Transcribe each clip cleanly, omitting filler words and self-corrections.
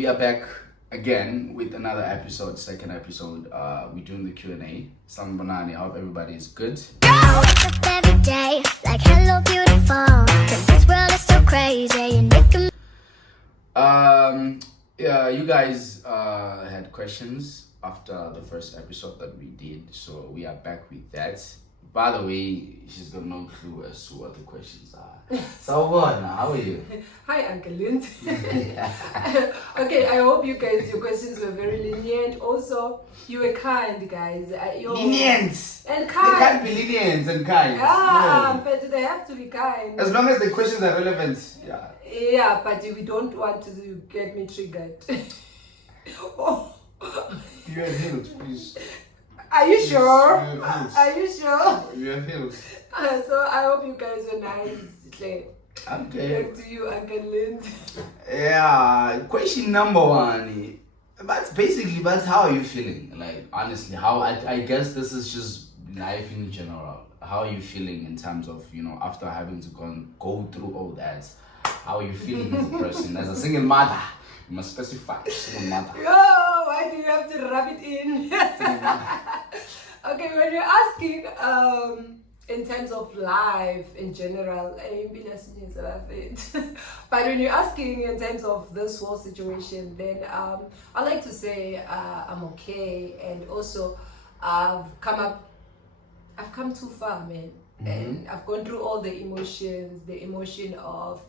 we are back again with another episode, second episode. We're doing the Q&A. Sanibonani, I hope everybody is good. I wake up every day like hello beautiful, 'cause this world is so crazy and it can Yeah, you guys had questions after the first episode that we did, so we are back with that. By the way, she's got no clue as to what the questions are. So what? How are you? Hi, Uncle Lind. Okay, I hope you guys, your questions were very lenient. Also, you were kind, guys. Lenient. And They kind. can't be lenient and kind. No. But they have to be kind. As long as the questions are relevant. Yeah. Yeah, but we don't want to get me triggered. Oh. You have healed, please. Are you sure? You have healed. Are you sure? You have healed. So I hope you guys were nice. Claire. Okay. Back to you, Uncle Lind. Yeah. Question number one. That's how are you feeling? Like, honestly, I guess this is just life in general. How are you feeling in terms of, after having to go through all that? How are you feeling as a person? As a single mother? You must specify, single mother. Oh, why do you have to rub it in? Okay, when you're asking in terms of life in general, but when you're asking in terms of this whole situation, then I like to say I'm okay, and also I've come too far, man. And I've gone through all the emotions, the emotion of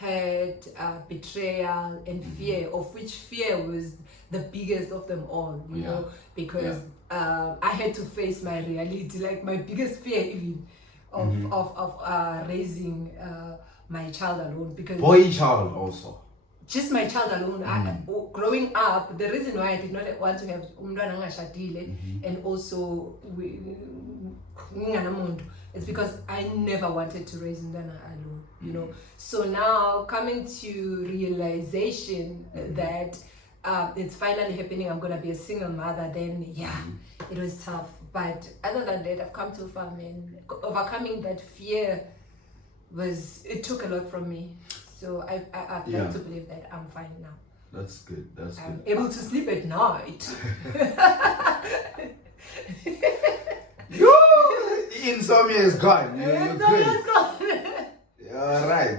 hurt, betrayal, and fear, of which fear was the biggest of them all, you know, because I had to face my reality, like my biggest fear even of raising my child alone, because Boy child also. just my child alone. Growing up, the reason why I did not want to have umntwana angashadile and also it's because I never wanted to raise umntwana alone, you know. So now coming to realization that it's finally happening, I'm gonna be a single mother, then it was tough. But other than that, I've come too far, man. Overcoming that fear it took a lot from me. So I'd like to believe that I'm fine now. That's good. I'm able to sleep at night. Insomnia is gone. You're good. All right.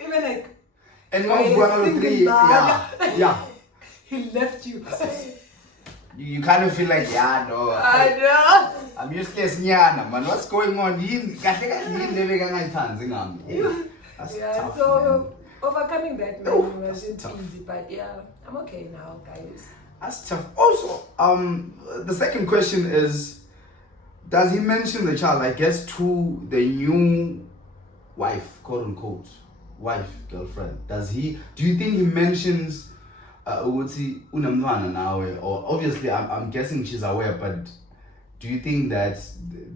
Even like, And one three. Yeah. he left you. You kind of feel like, no. I know. I'm useless, nyana, man. What's going on? That's Yeah, tough, so overcoming that, man, wasn't tough. easy, but yeah, I'm okay now, guys. That's tough. Also, the second question is, does he mention the child, I guess, to the new wife, quote unquote, girlfriend? Do you think he mentions unamntwana nawe? Or obviously, I'm guessing she's aware, but do you think that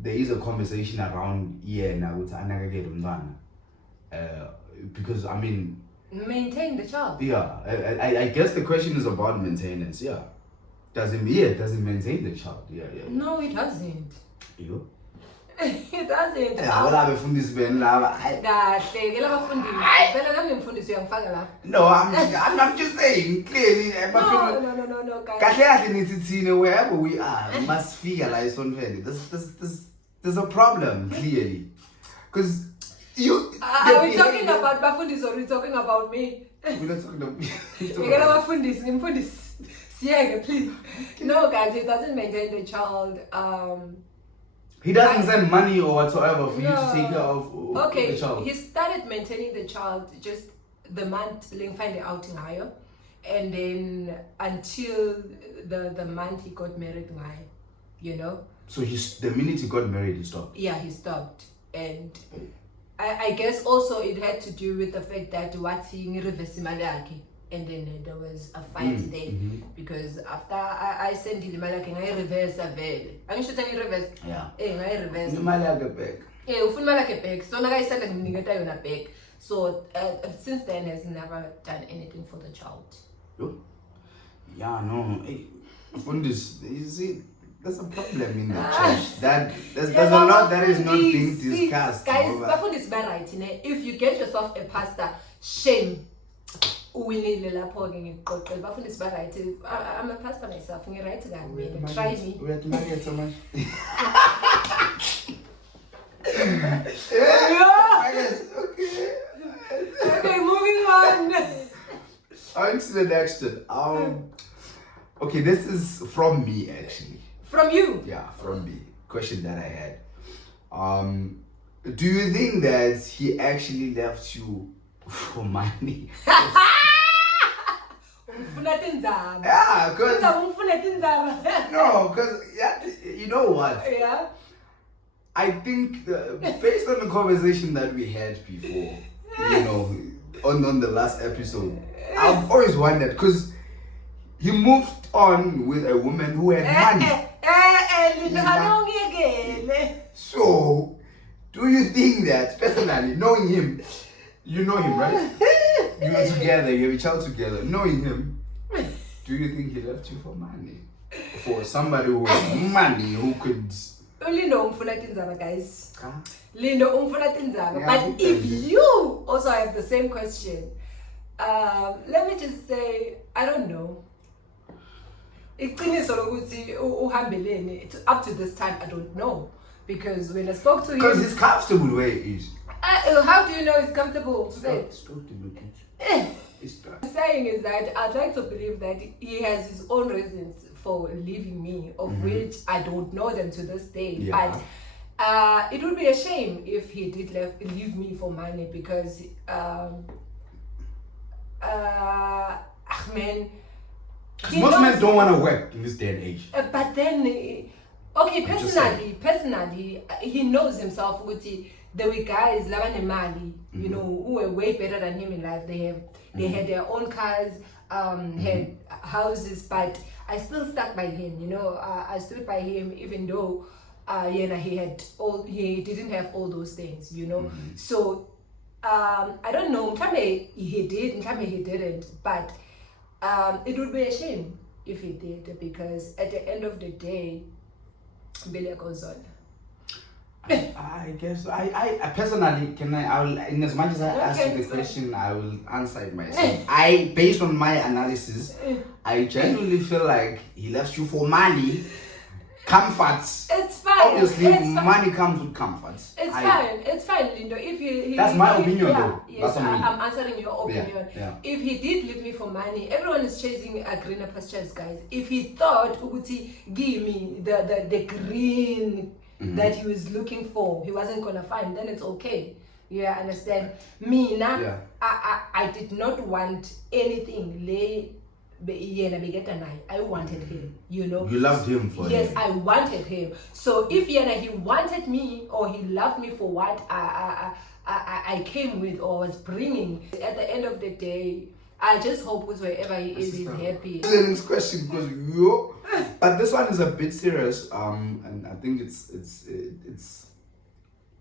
there is a conversation around because I mean, Maintain the child. yeah, I guess the question is about maintenance. Yeah, does he maintain the child? Yeah. No, it doesn't. You? It doesn't. No, I'm just saying clearly. No, guys. Wherever we are, we must figure like something. There's a problem clearly, because you. Are we talking about Bafundis or are we talking about me? We're not talking We're please. No, guys, it doesn't maintain the child. He doesn't send money or whatsoever for you to take care of the child. He started maintaining the child just the month find the outing higher, and then until the month he got married, you know. So the minute he got married, he stopped. Yeah, he stopped, and I guess also it had to do with the fact that what he reversed Malaki. And then there was a fight then because after I sent the Malaki, I reverse a veil. I should say reverse. Yeah. I reverse. Back. Ufuna Malaki back. So now I sent him back. So since then has never done anything for the child. Yeah, no. Hey, Fundis, you see, there's a problem in the church. There's a lot that is not being discussed. Guys, Bafundis right. If you get yourself a pastor, shame. Uwinile lapho-ke ngikuqoqele bafundisi ba-right. I'm a pastor myself, ngi-right kabi mina. Try me. Uyatumaketha manje. Okay, moving on. On to the next one. Okay, this is from me actually. From you. Yeah, from me. Question that I had. Do you think that he actually left you for money? Ufuna tindzaba. Yeah, because Ufuna tindzaba. no, because you know what? Yeah. I think based on the conversation that we had before, you know, on the last episode, I've always wondered because he moved on with a woman who had money. So, do you think that personally, knowing him, you know him, right? You are together, you have a child together. Knowing him, do you think he left you for money? For somebody who has money who could. Lindo ungifuna tindzaba, guys. Huh? Lindo ungifuna tindzaba. Yeah, But if you also have the same question, let me just say, I don't know. Iqiniso lokuthi uhambeleni up to this time I don't know, because when I spoke to him, Because he's comfortable where he is. how do you know he's comfortable? Stop It's I'm saying is that I'd like to believe that he has his own reasons for leaving me, of which I don't know them to this day. Yeah. But it would be a shame if he did leave me for money, because man, most men don't want to work in this day and age. but then, okay, personally, he knows himself. There were guys, Mali, you know, who were way better than him in life. They had their own cars, had houses, but I still stuck by him. You know, I stood by him even though, he didn't have all those things. You know, so I don't know. Maybe he did, maybe he didn't, but. It would be a shame if he did, because at the end of the day, Billy goes on. I guess I personally I'll, in as much as I ask you the Okay. question, I will answer it myself. Based on my analysis, I genuinely feel like he left you for money, comforts. It's fine. Obviously, it's fine. money comes with comforts. It's fine, Lindo. If he That's my opinion, yeah, though. Yes, That's on me. I'm answering your opinion. Yeah. If he did leave me for money, everyone is chasing a greener pastures, guys. If he thought Uguti give me the green that he was looking for, he wasn't gonna find, then it's okay. Yeah, understand? Me now, Yeah. I did not want anything. I wanted him, you know. You loved him for Yes, him. I wanted him. So if he wanted me, or he loved me for what I came with or was bringing, at the end of the day, I just hope with wherever he is, he's happy. This is the next question because but this one is a bit serious. And I think it's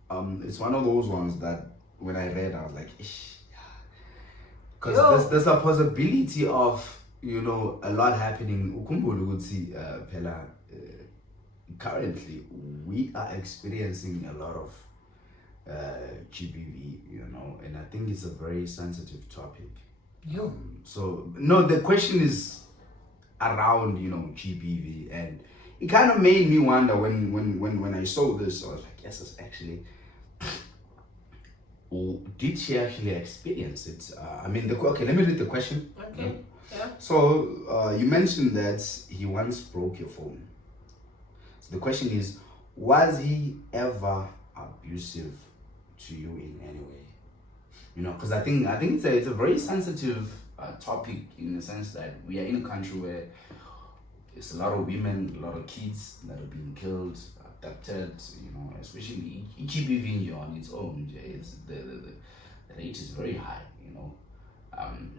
one of those ones that when I read, I was like, ish. Because there's a possibility of, you know, a lot happening. Currently, we are experiencing a lot of GBV, you know, and I think it's a very sensitive topic. So, no, the question is around, you know, GBV, and it kind of made me wonder when I saw this. I was like, yes, it's actually. Did she actually experience it? Okay, let me read the question. Okay. Yeah. So you mentioned that he once broke your phone. So the question is, was he ever abusive to you in any way? You know, because I think it's a very sensitive topic, in the sense that we are in a country where there's a lot of women, a lot of kids that are being killed, abducted, you know, especially GBV on its own. It's the rate is very high, you know.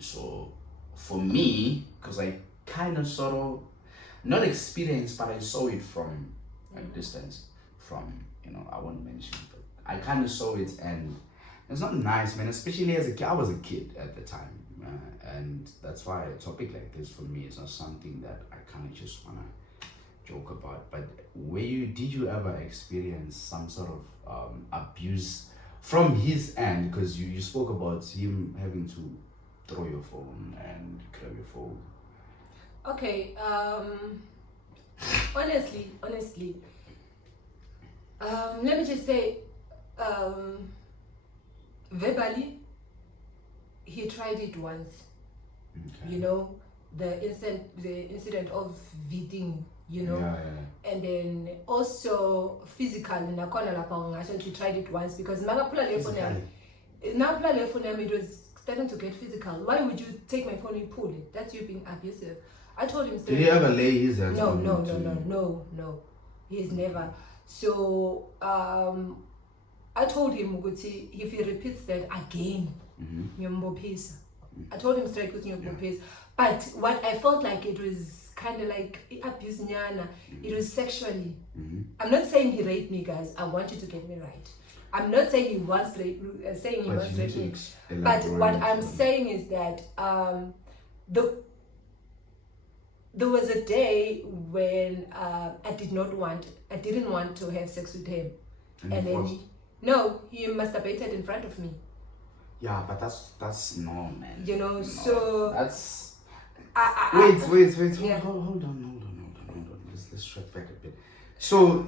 So for me, because I kind of sort of not experienced, but I saw it from a distance, from, you know, I won't mention, but I kind of saw it, and it's not nice, man. Especially as a kid, I was a kid at the time, and that's why a topic like this for me is not something that I kind of just wanna joke about. But did you ever experience some sort of abuse from his end, because you spoke about him having to throw your phone and grab your phone. Okay, honestly, let me just say, verbally, he tried it once. Okay. You know, the incident of beating, you know, Yeah. and then also physically, nakhona lapha ngisho he tried it once because makaphula le phone yami, naphula le phone yami, it was starting to get physical. Why would you take my phone and pull it? That's you being abusive. I told him. Did he ever lay his hands on you? No. He's never. So I told him ukuthi if he repeats that again, ngiyambophisa. I told him straight ukuthi ngiyambophisa. But what I felt like it was kind of like abuse nyana. It was sexually. I'm not saying he raped me, guys. I want you to get me right. I'm not saying he once raped me. But what I'm saying is that there was a day when I didn't want to have sex with him, and then he masturbated in front of me. Yeah, but that's no, man. You know, no, so that's. Wait. Hold on. Let's track back a bit. So.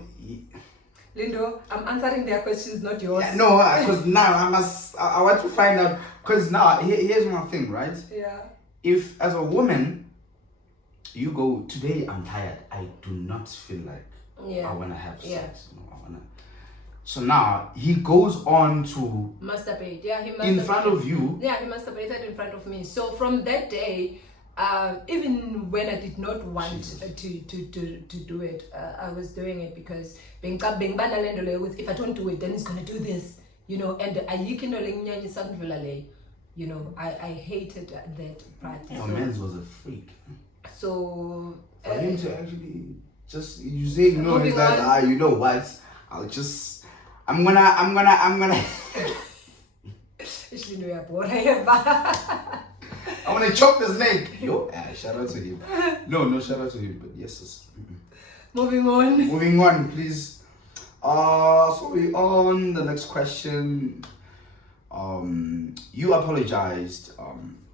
Lindo, I'm answering their questions, not yours. Yeah, no, because now I want to find out. Because now here's my thing, right? Yeah. If as a woman, you go today, I'm tired. I do not feel like I wanna have sex. You know, I wanna. So now he goes on to masturbate. Yeah, he masturbated in front of you. Yeah, he masturbated in front of me. So from that day, even when I did not want to do it, I was doing it because if I don't do it, then he's gonna do this, you know. And you know, I hated that part. Your man's was a freak. So for him to actually just you say no, he's like you know what? I'm gonna. I want to chop his neck. Yo, shout out to him. No, shout out to him, but yes, sis. Moving on, please. So we on the next question. You apologized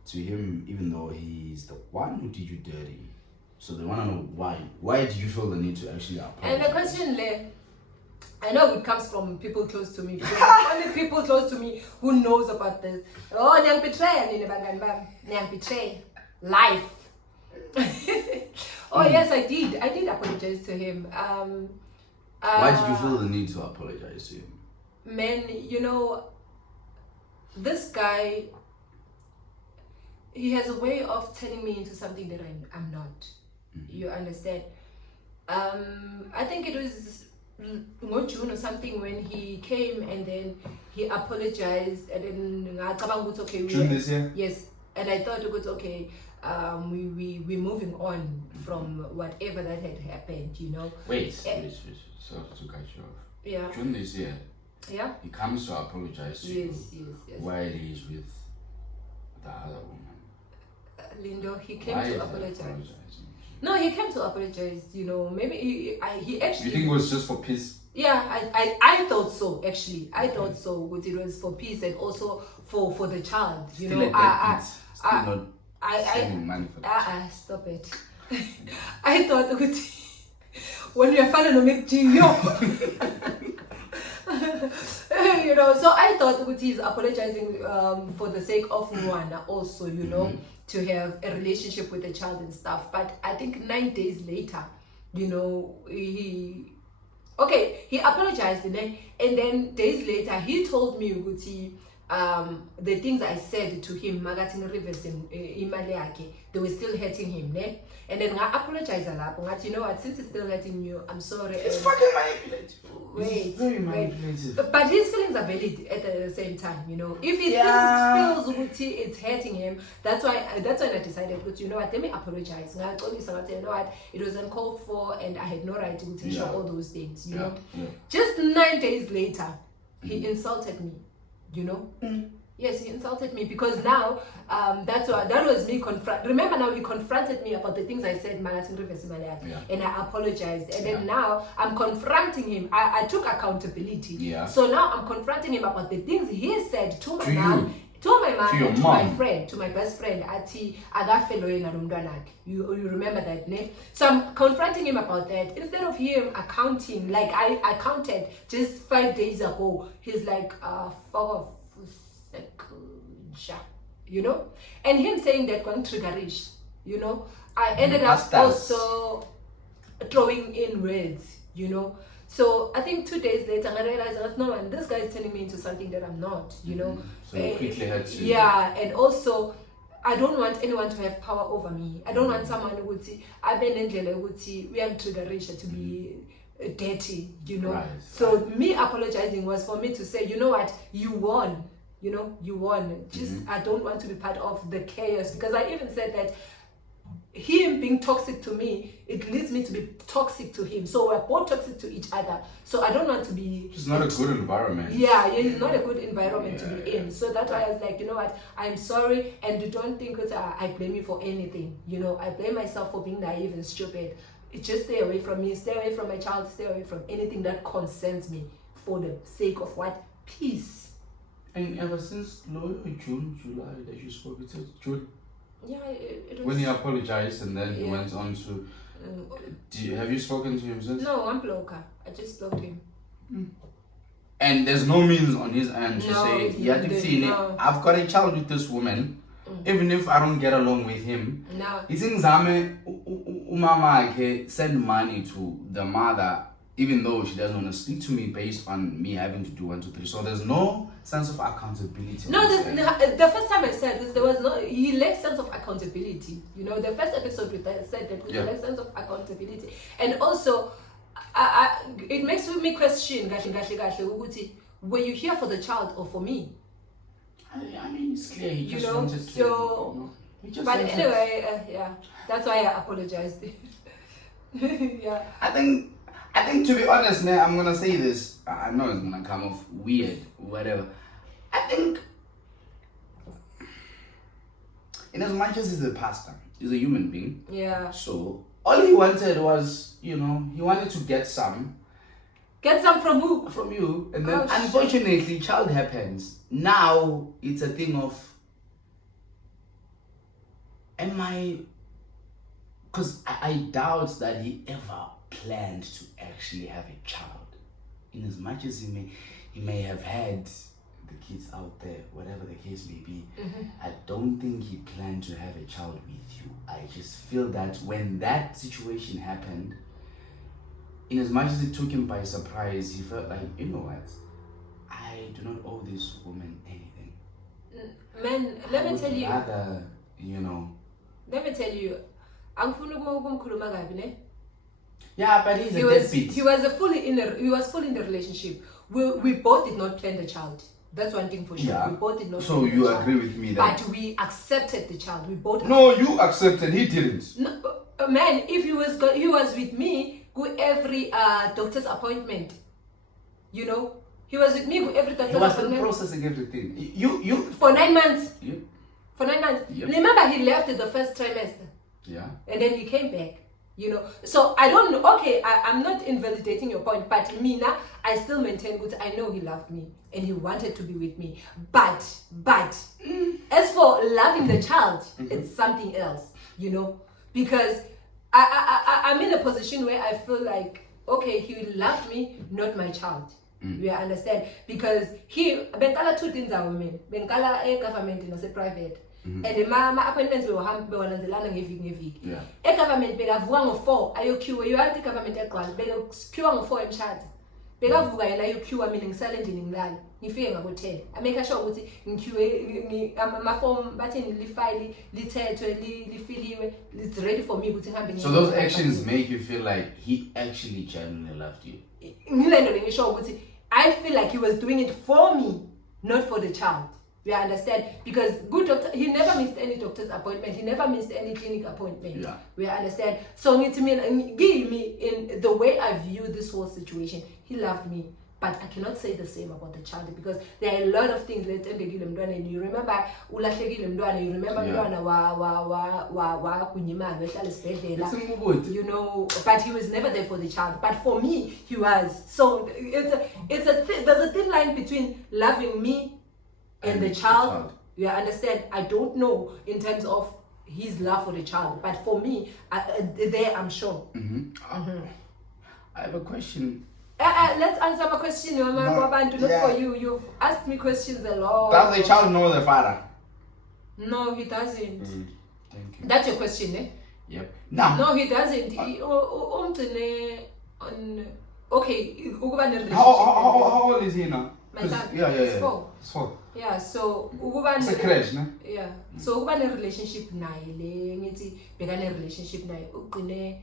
to him even though he's the one who did you dirty. So they want to know why. Why do you feel the need to actually apologize? And the question, I know it comes from people close to me. Because only people close to me who knows about this. Oh, nyang betray life. Oh yes, I did apologize to him. Why did you feel the need to apologize to him? Man, you know, this guy, he has a way of turning me into something that I'm not. You understand? I think it was June or something when he came and then he apologized and then okay. June this year? Yes, and I thought it was okay. We're moving on from whatever that had happened, you know. Wait. Sorry to cut you off. Yeah. June this year. Yeah. He comes to apologize to you. Yes. While he's with the other woman. Lindo, he came to apologize. No, he came to apologize. You know, maybe he actually. You think it was just for peace? Yeah, I thought so. Actually, I thought so. But it was for peace and also for the child. You Still know, not saving money for that. Stop it. I thought when you're finding to make you know, so I thought he's apologizing for the sake of Mwana also, you know, to have a relationship with the child and stuff. But I think 9 days later, you know, he apologized and then days later he told me the things I said to him, they were still hurting him, ne? And then I apologize a lot. You know what? Since it's still hurting you, I'm sorry. It's fucking manipulative. Wait, very manipulative. But his feelings are valid at the same time. You know, if he feels it's hurting him, that's when I decided. But you know what? Let me apologize. I told you something. You know what? It was uncalled for, and I had no right to show all those things. You know, just 9 days later, he insulted me. You know, Yes, he insulted me because now that was me remember now he confronted me about the things I said and I apologized, and then now I'm confronting him. I took accountability. Yeah. So now I'm confronting him about the things he said to my To mom. To my mom, your and to mom. my friend, to my best friend, you remember that, ne? So I'm confronting him about that. Instead of him accounting, like I counted just 5 days ago, he's like, fuck off, you know? And him saying that going triggerish, you know? I ended up also throwing in words, you know? So I think 2 days later, I realized that no man, this guy is turning me into something that I'm not, you know. So you quickly had to. Yeah, and also I don't want anyone to have power over me. I don't want someone who would see we are triggerisha to be dirty, you know. Right, so me apologizing was for me to say, you know what, you won. You know, you won. Just I don't want to be part of the chaos, because I even said that him being toxic to me, it leads me to be toxic to him. So we're both toxic to each other. So I don't want to be. It's not a good environment. Yeah, it's not a good environment to be in. So that's why I was like, you know what, I'm sorry, and you don't think that I blame you for anything. You know, I blame myself for being naive and stupid. Just stay away from me, stay away from my child, stay away from anything that concerns me, for the sake of what? Peace. And ever since June, July that you spoke, it's June. Yeah, it was. When he apologized and then he Yeah. went on to. Have you spoken to him since? No, I'm blocker. I just blocked him. And there's no means on his end to No, say, it's yeah, not I've there, no. I've got a child with this woman, even if I don't get along with him. No. It's in Zame, umama send money to the mother, even though she doesn't want to speak to me based on me having to do 1, 2, 3. So there's no sense of accountability. No, the first time I said this, there was no, he lacks sense of accountability. You know, the first episode we said that he lacks sense of accountability. And also, it makes me question, were you here for the child or for me? I mean, it's clear he just You know, wanted to. so, he just but wanted- anyway, yeah, that's why I apologized. Yeah. I think to be honest, man, I'm gonna say this. I know it's gonna come off weird, whatever. I think, in as much as he's a pastor, he's a human being. Yeah. So all he wanted was, you know, he wanted to get some Get some from who? from you, and then Oh, shit. unfortunately, child happens. Now it's a thing of, am I? Because I doubt that he ever planned to actually have a child. In as much as he may have had the kids out there, whatever the case may be, I don't think he planned to have a child with you. I just feel that when that situation happened, in as much as it took him by surprise, he felt like, you know what, I do not owe this woman anything. Man, let me tell you. Rather, you know. Let me tell you. Angifuni ukumkhuluma kabi ne. Yeah, but he's He a was deadbeat. fully in the relationship. We both did not plan the child. That's one thing for sure. Yeah. We both did not. So plan the you child. agree with me that? But we accepted the child. We both. No, you accepted. He didn't. No, man, if he was with me, go every doctor's appointment. You know, he was with me go every He doctor's was still appointment processing everything. You. for 9 months. You. For 9 months. Yep. Remember, he left in the first trimester. Yeah. And then he came back, you know. So I don't know. Okay, I'm not invalidating your point, but Mina, I still maintain good. I know he loved me and he wanted to be with me. But as for loving the child, it's something else, you know, because I'm in a position where I feel like, okay, he loved me, not my child. We understand, because he benkala two things are women, benkala a government and a private. And the mama appointments will have be on the land ngeviki. Yeah. A government bekavuka ngo4 ayoqueue you are the government eqala bekaqueue ngo4 emshado. Bekavuka yena ayoqueue mina ngisale endlini ngilala. Ngifike ngabo10. I make sure ukuthi ngiqueue ama form bathini li file lithethwe lifiliwe, it's ready for me ukuthi ngihambe. So those actions make you feel like he actually genuinely loved you. Ngilendo ngisho ukuthi I feel like he was doing it for me, not for the child. We understand, because good doctor, he never missed any doctor's appointment. He never missed any clinic appointment. Yeah. We understand. So give me in the way I view this whole situation. He loved me, But I cannot say the same about the child because there are a lot of things that endekile mntwana, and you remember ulahlekile mntwana, you remember mntwana wa kunyimana wehlala esibhedlela, you know, but he was never there for the child. But for me, he was. So there's a thin line between loving me and the child. You understand? I don't know in terms of his love for the child, but for me, there I'm sure. I have a question. Let's answer my question, not for you. You've asked me questions a lot. Does the child know the father? No, he doesn't. Thank you. That's your question, eh? Yep. No, he doesn't. Okay, how old is he now? My son. Yeah. He's 4. It's 4. Yeah, so it's a crash, no? Yeah. So uba ne relationship naye le ngithi bekane relationship naye ugcine.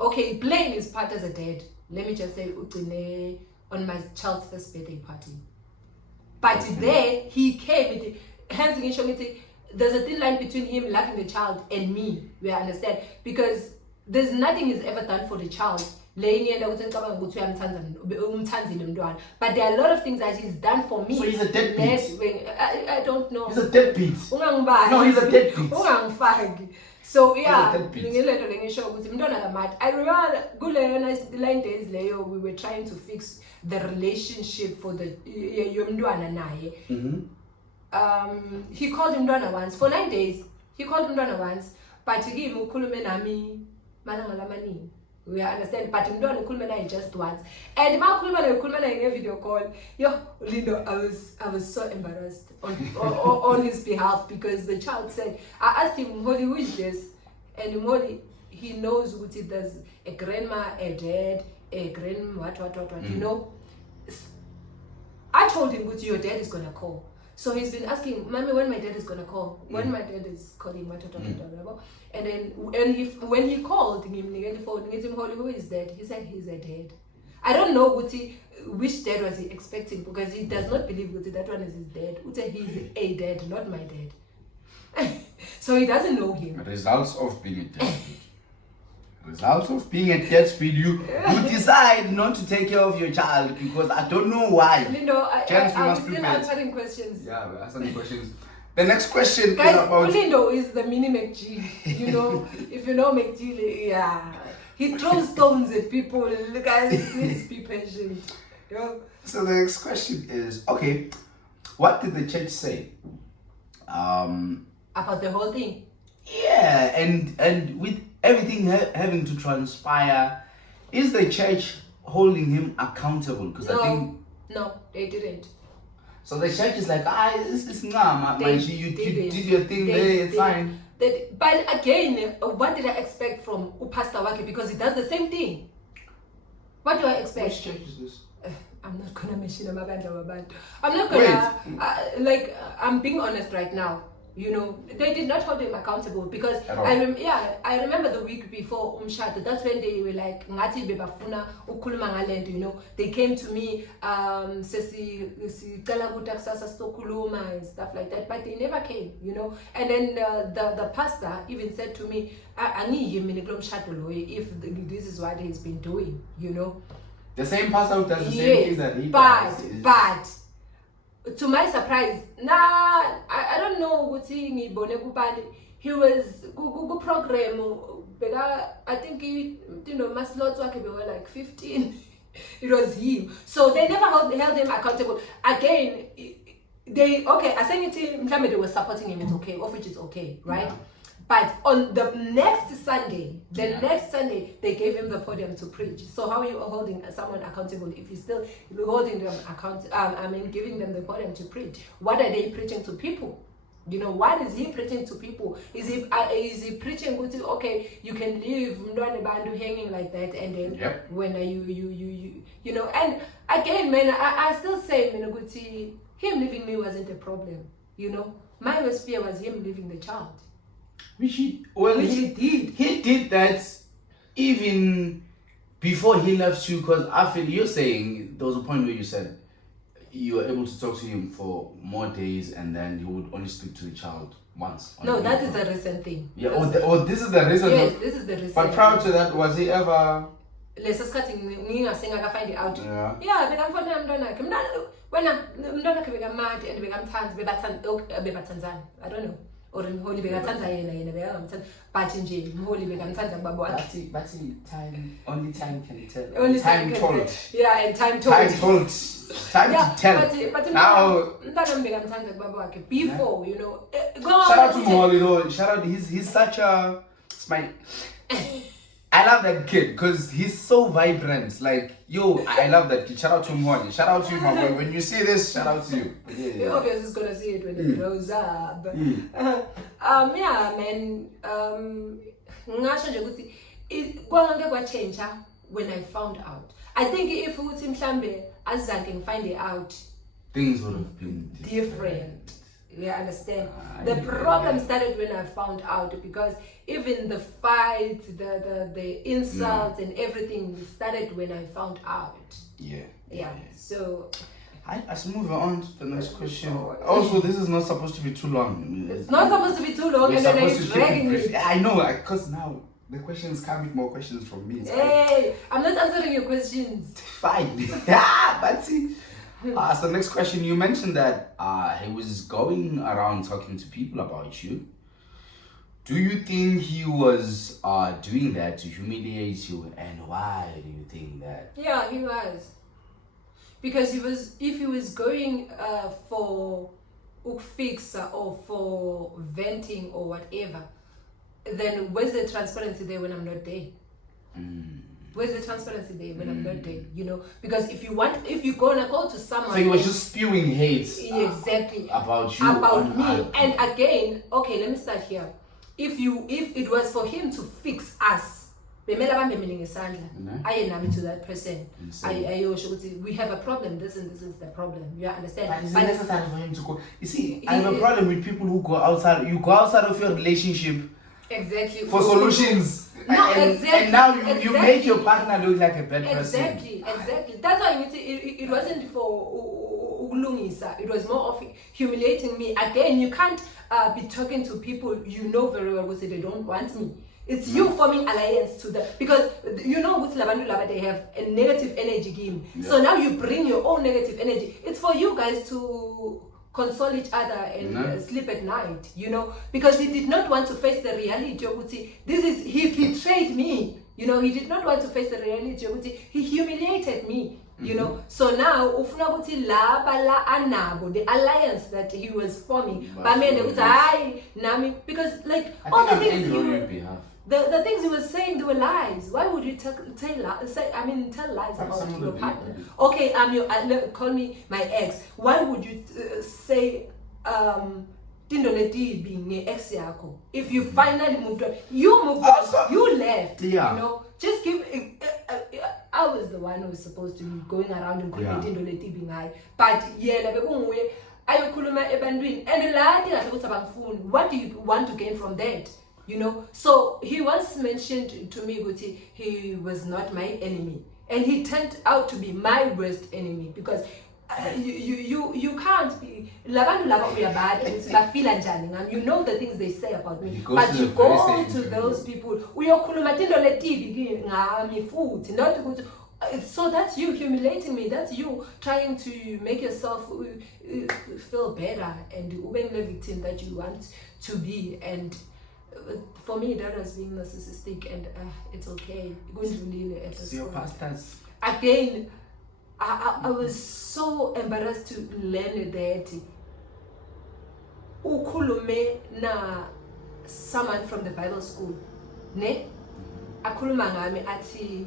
Okay, playing his part as a dad. Let me just say ugcine on my child's first birthday party. But there he came, hence there's a thin line between him loving the child and me, we understand? Because there's nothing he's ever done for the child. But there are a lot of things that he's done for me. So he's a deadbeat. I don't know. He's a deadbeat. No, he's a deadbeat. So yeah, I remember good line days later we were trying to fix the relationship for the yomntwana naye. He called Mntwana once for 9 days. He called Mntwana once, but he gave ukhulume nami malanga lamaningi. We understand, but Mntwana ukhulume naye just once. And ma ukhulume naye in a video call. Yo, Lindo, I was so embarrassed on his behalf because the child said, I asked him, Holly, who is this? And Holly, he knows what it does. A grandma, a dad, a grandma, what. You know? I told him, your dad is gonna call. So he's been asking, Mommy, when my dad is gonna call? When my dad is calling, what. And then when he called him, who is that? He said he's a dad. I don't know which dad was he expecting because he does not believe that one is his dad. He's a dad, not my dad. So he doesn't know him. Results of being a dad. Results of being a dad speed, you decide not to take care of your child because I don't know why. Lindo, I'm still answering questions. Yeah, we're answering questions. The next question guys, is about... Lindo is the mini McG. You know, if you know McG, yeah. He throws stones at people. Guys, please be patient. So the next question is, okay, what did the church say? About the whole thing? Yeah, and with everything having to transpire, is the church holding him accountable? Because I think... No, they didn't. So the church is like, it's not, you did your thing there, it's fine. But again, what did I expect from Pastor Wake? Because he does the same thing. What do I expect? Which church is this? I'm not gonna mention Amabanda. I'm not gonna, I'm being honest right now. You know, they did not hold him accountable because I remember the week before Umshata. That's when they were like, Ngati bebafuna ukhuluma ngalento. You know, they came to me, sicela ukuthi akusasa sizokhuluma and stuff like that. But they never came. You know, and then the pastor even said to me, "Angiyi mina kulo mshado lo if this is what he's been doing." You know, the same pastor who does the same thing that he does. But. To my surprise, I don't know what he was go program. I think my slots were like 15. It was him. So they never held him accountable. Again, I think they were supporting him, it's okay, of which is okay, right? Yeah. But on the next Sunday, they gave him the podium to preach. So how are you holding someone accountable if you're still holding them giving them the podium to preach? What are they preaching to people? You know, what is he preaching to people? Is he preaching with okay, you can leave Mntwana Bantu hanging like that, and then when you know? And again, man, I still say, him leaving me wasn't a problem. You know, my worst fear was him leaving the child. Which he did. He did that even before he left you, because I feel you're saying there was a point where you said you were able to talk to him for more days and then he would only speak to the child once. No, that is a recent thing. Yeah, or this is the recent. Yes, this is the recent. But prior to that, was he ever leso sikhathi ngingasengaka find out Yeah. yeah bekamfonela umntwana wakhe wena umntwana wakhe bekamade and bekamthanda bebathandzana I don't know or Mholi bekathandza yena bekangamthanda but nje Mholi bekamthanda ubaba wakhe But only time can tell. Only time can told. tell. Yeah, and time told. Time told. Time Yeah, to tell. but Now, mntana bekamthanda ubaba wakhe before you know shout out to Molly though. Shout out. He's such a smile. I love that kid because he's so vibrant. Like, yo, I love that kid. Shout out to Molly. Shout out to you, my boy. When you see this, shout out to you. He obviously is gonna see it when it grows up. Yeah, man. Ngasho nje ukuthi konke kwachange when I found out. I think if uthi mhlambe azange ngifind out, Things would have been different. Yeah, understand. The problem started when I found out because even the fights, the insults and everything started when I found out. Yeah. So Let's move on to the next question. Also, this is not supposed to be too long. it's not supposed to be too long, We're and then supposed it's to keep it dragging brief. me. I know, because now the questions come with more questions from me. So Hey, I'm not answering your questions. fine. Yeah, but see. So next question, you mentioned that he was going around talking to people about you. Do you think he was doing that to humiliate you, and why do you think that? Yeah, he was. Because if he was going for fix or for venting or whatever, then where's the transparency there when I'm not there? Where's the transparency there when I'm not there? You know, because if you're gonna go to someone, So he was just spewing hate exactly about you, about me. other And people. again, okay, let me start here. If it was for him to fix us, bemele abambe mina ngesandla, aye nami to that person. Ayosho ukuthi we have a problem. This and this is the problem. You understand? But it's But necessary for him to go. You see, I have a problem with people who go outside. You go outside of your relationship exactly for solutions. No, and exactly. now you Exactly. make your partner look like a bad person. Exactly. That's why it wasn't for ukulungisa. It was more of humiliating me. Again, you can't be talking to people you know very well who say they don't want me. It's you forming alliance to them because you know with Labantu Laba they have a negative energy game. Yeah. So now you bring your own negative energy. It's for you guys to console each other and sleep at night, you know, because he did not want to face the reality of he betrayed me, you know. He did not want to face the reality of he humiliated me, you know. So now ufuna ukuthi laba la anabo, the alliance that he was forming bamende ukuthi hayi nami, because like all the things the things he was saying, they were lies. Why would you tell lies about your partner? Okay, call me my ex. Why would you say Tindoleti being ex yako? If you finally moved on, you moved on, you left. Yeah. You know, just give. I was the one who was supposed to be going around and calling Tindoleti being high, but yeah, ayokhuluma ebantwini and la tingahle ukuthi abangifuni. What do you want to gain from that? You know, so he once mentioned to me Guti, he was not my enemy, and he turned out to be my worst enemy because you can't be labantu laba uyabad and bafila njani ngami, you know the things they say about me, but you go to those people uyokhuluma into letibi ngami futhi not ukuthi. So that's you humiliating me. That's you trying to make yourself feel better and being the victim that you want to be. And for me, that was being narcissistic, and it's okay. Your pastors. Again, I was so embarrassed to learn that ukhulume na someone from the Bible school, ne? Akhuluma ngami athi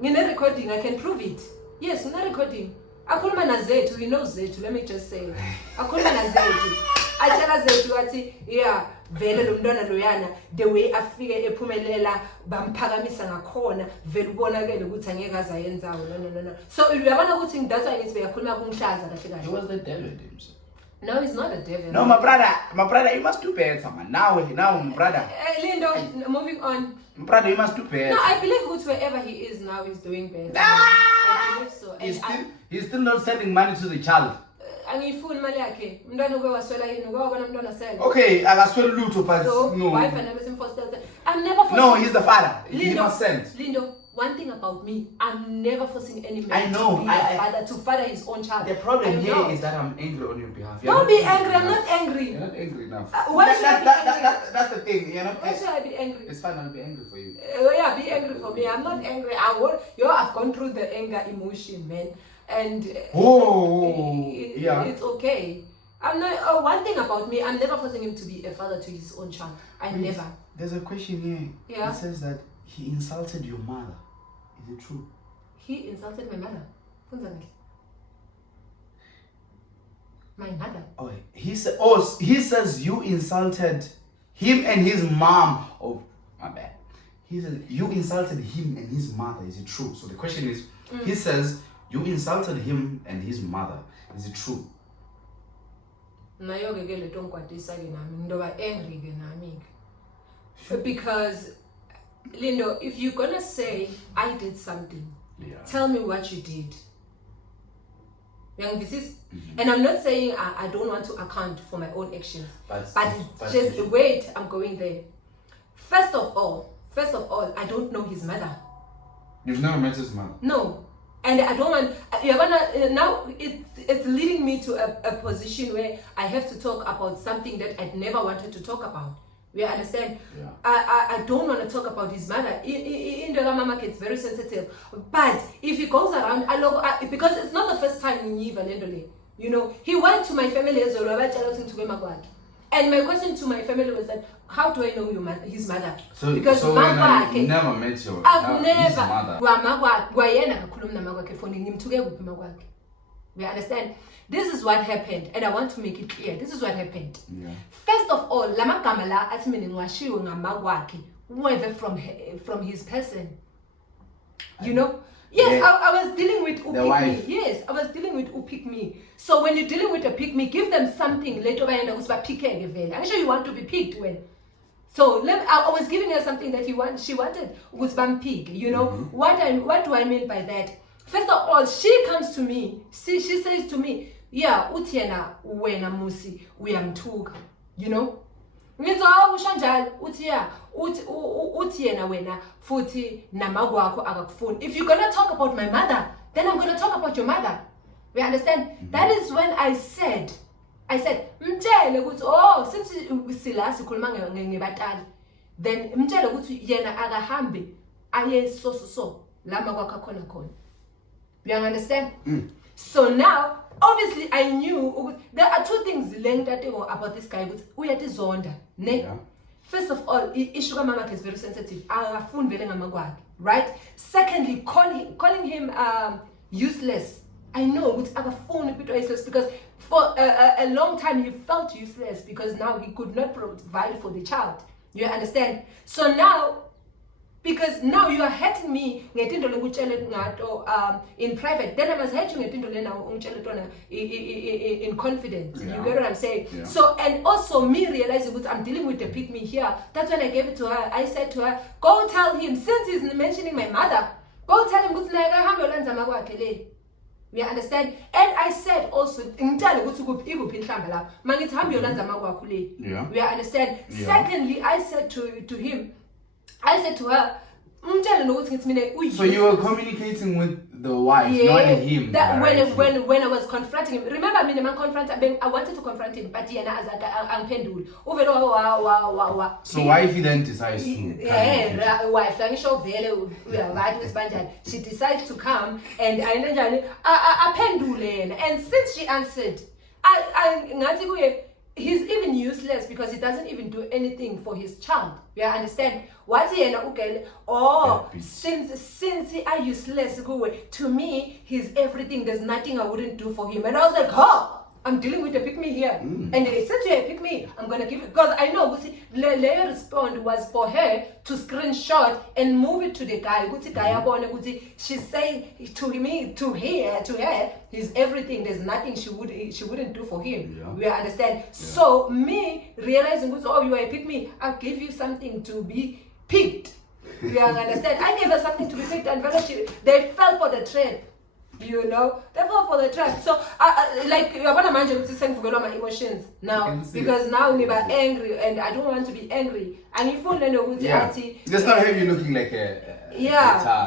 ngine recording, I can prove it. Yes, ngine recording. Akhuluma na Zethu, he knows Zethu, let me just say. Akhuluma na Zethu. Atshela Zethu athi yeah, vele lo mntwana loyana the way afike ephumelela bamphakamisa ngakhona vele ubonakele ukuthi angeke azayenzayo no. So uyabona ukuthi that's why ngithi beyakhuluma kumhlaza kahle kahle. He was the devil himself. No, he's not a devil. No, my brother, you must do better, man. Now, my brother. Lindo, moving on. My brother, you must do better. No, I believe Guti, wherever he is now, he's doing better. I believe so. He's still not sending money to the child. Angifuni imali yakhe. Umntwana ube waswela yini? Ngoba bona umntwana sele. Okay, akasweli lutho but So, no. wife and everything for still. I'm never forcing. No, he's the father. He Lindo, must send. Lindo, one thing about me, I'm never forcing any man I know, to be a father, to father his own child. The problem I here know. is that I'm angry on your behalf. You're Don't not be angry. I'm enough. not angry. You're not angry enough. Why should I be angry? That's the thing. You're not. Why should I be angry? It's fine. I'll be angry for you. Yeah, be angry for me. I'm not angry. I've gone through the anger emotion, man, and Yeah. it's okay. I'm not. One thing about me, I'm never forcing him to be a father to his own child. I Wait, never. There's a question here. Yeah. It says that he insulted your mother. Is it true? He insulted my mother. Funzani. My mother. Oh, he says you insulted him and his mom. Oh, my bad. He said you insulted him and his mother. Is it true? So the question is, he says you insulted him and his mother. Is it true? Nayo ke le tonkwatisa ke nami ndoba angry ke nami. Because Lindo, if you're gonna say I did something, tell me what you did. And I'm not saying I don't want to account for my own actions, but just wait, I'm going there. First of all, I don't know his mother. You've never met his mother? No. And I don't want, you're gonna, now it's leading me to a position where I have to talk about something that I'd never wanted to talk about. You understand? Yeah. I don't want to talk about his mother. In the mama, it's very sensitive. But if he goes around, because it's not the first time in Yiva, you know, he went to my family as well. And my question to my family was that, how do I know his mother? Because so Mama, you never met your I've his never. mother. We understand? This is what happened, and I want to make it clear. This is what happened. Yeah. First of all, lama gamala atimini ngwashiwe ngamagwakhe whether from his person. You know? Yes, Yeah. I was dealing with The wife. Yes, I was dealing with pick me. So when you're dealing with a pick me, give them something later by end I'm sure you want to be picked when. So I was giving her something that she wanted was pig. You know what do I mean by that? First of all, she comes to me. She says to me, "Yeah, utiena wena musi uyamthuka." You know? Ngithi usho njalo uthi yeah uthi yena wena futhi namagwakho akakufuni. If you're going to talk about my mother, then I'm going to talk about your mother. We understand? That is when I said mtshele ukuthi since sila sikhuluma ngebatali, then mtshele ukuthi yena akahambe aye so la magwakho khona. You understand? So now obviously I knew there are two things about this guy. Uyatizonda, ne? Yeah. First of all, Ishuka mama is very sensitive. Right? Secondly, calling him useless. I know useless because for a long time he felt useless because now he could not provide for the child. You understand? So now, because now you are hurting me in private, then I must hurt you in confidence. Yeah. You get what I'm saying? Yeah. So, and also me realizing that I'm dealing with the pick me here. That's when I gave it to her. I said to her, go tell him, since he's mentioning my mother, go tell him you understand? And I said also, yeah. We understand? Yeah. Secondly, I said to her, So you were communicating with the wife, not him. That directly. when I was confronting him, remember I wanted to confront him, but yeah, as So wifey then decides to she decides to come and and since she answered, he's even useless because he doesn't even do anything for his child. You understand? What's he since he are useless, to me, he's everything. There's nothing I wouldn't do for him. And I was like, I'm dealing with a pick me here. And they said to her, pick me, I'm gonna give it because I know Leia respond was for her to screenshot and move it to the guy. She say to her, he's everything. There's nothing she wouldn't do for him. Yeah. We understand. Yeah. So me realizing you are a pick me, I'll give you something to be picked. You understand? I gave her something to be picked and they fell for the trap. you know, they fall for the trap. So like yabona manje ukuthi sengivukelwa my emotions now because now niba angry and I don't want to be angry and ifuna nokuthi athi that's not have you looking like a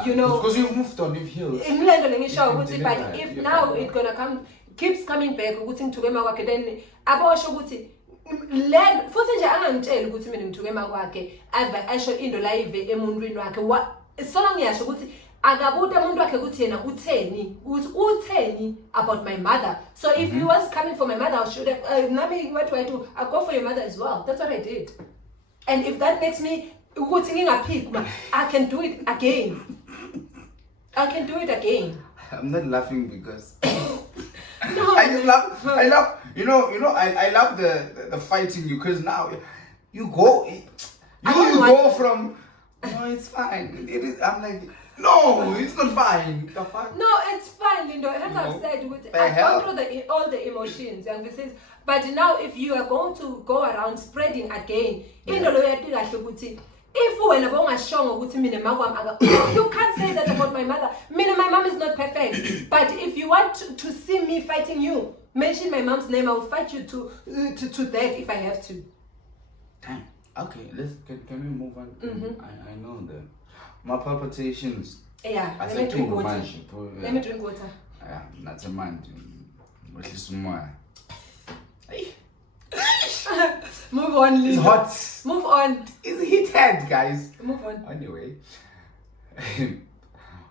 you know, because you've moved on, you've healed. Imlendo lengisho ukuthi but if now it gonna keeps coming back ukuthi ngithuke makwakhe then abosho ukuthi land futhi nje angangitshela ukuthi mina ngithuke makwakhe ava asho into la ive emuntwini wakhe so long yasho ukuthi akabuta umuntu wakhe ukuthi yena utheni about my mother. So if he was coming for my mother, I should have nami what do? I go for your mother as well. That's what I did. And if that makes me ukuthi ngingaphiki, I can do it again. I can do it again. I'm not laughing because No, I love you know I love the fighting you because now you go from no, it's fine. It is. I'm like, no, it's not fine. The fuck? No, it's fine, Lindo. As I've said, I've gone through all the emotions, and this is. But now, if you are going to go around spreading again, if you can't say that about my mother. My mom is not perfect. But if you want to see me fighting you, mention my mom's name. I will fight you to that if I have to. Damn. Okay, can we move on? I know my palpitations. Yeah, I let me drink water. Let me drink water. Yeah, that's a man. At least more. Move on, Lisa. It's hot. Move on. It's heated, guys. Move on. Anyway.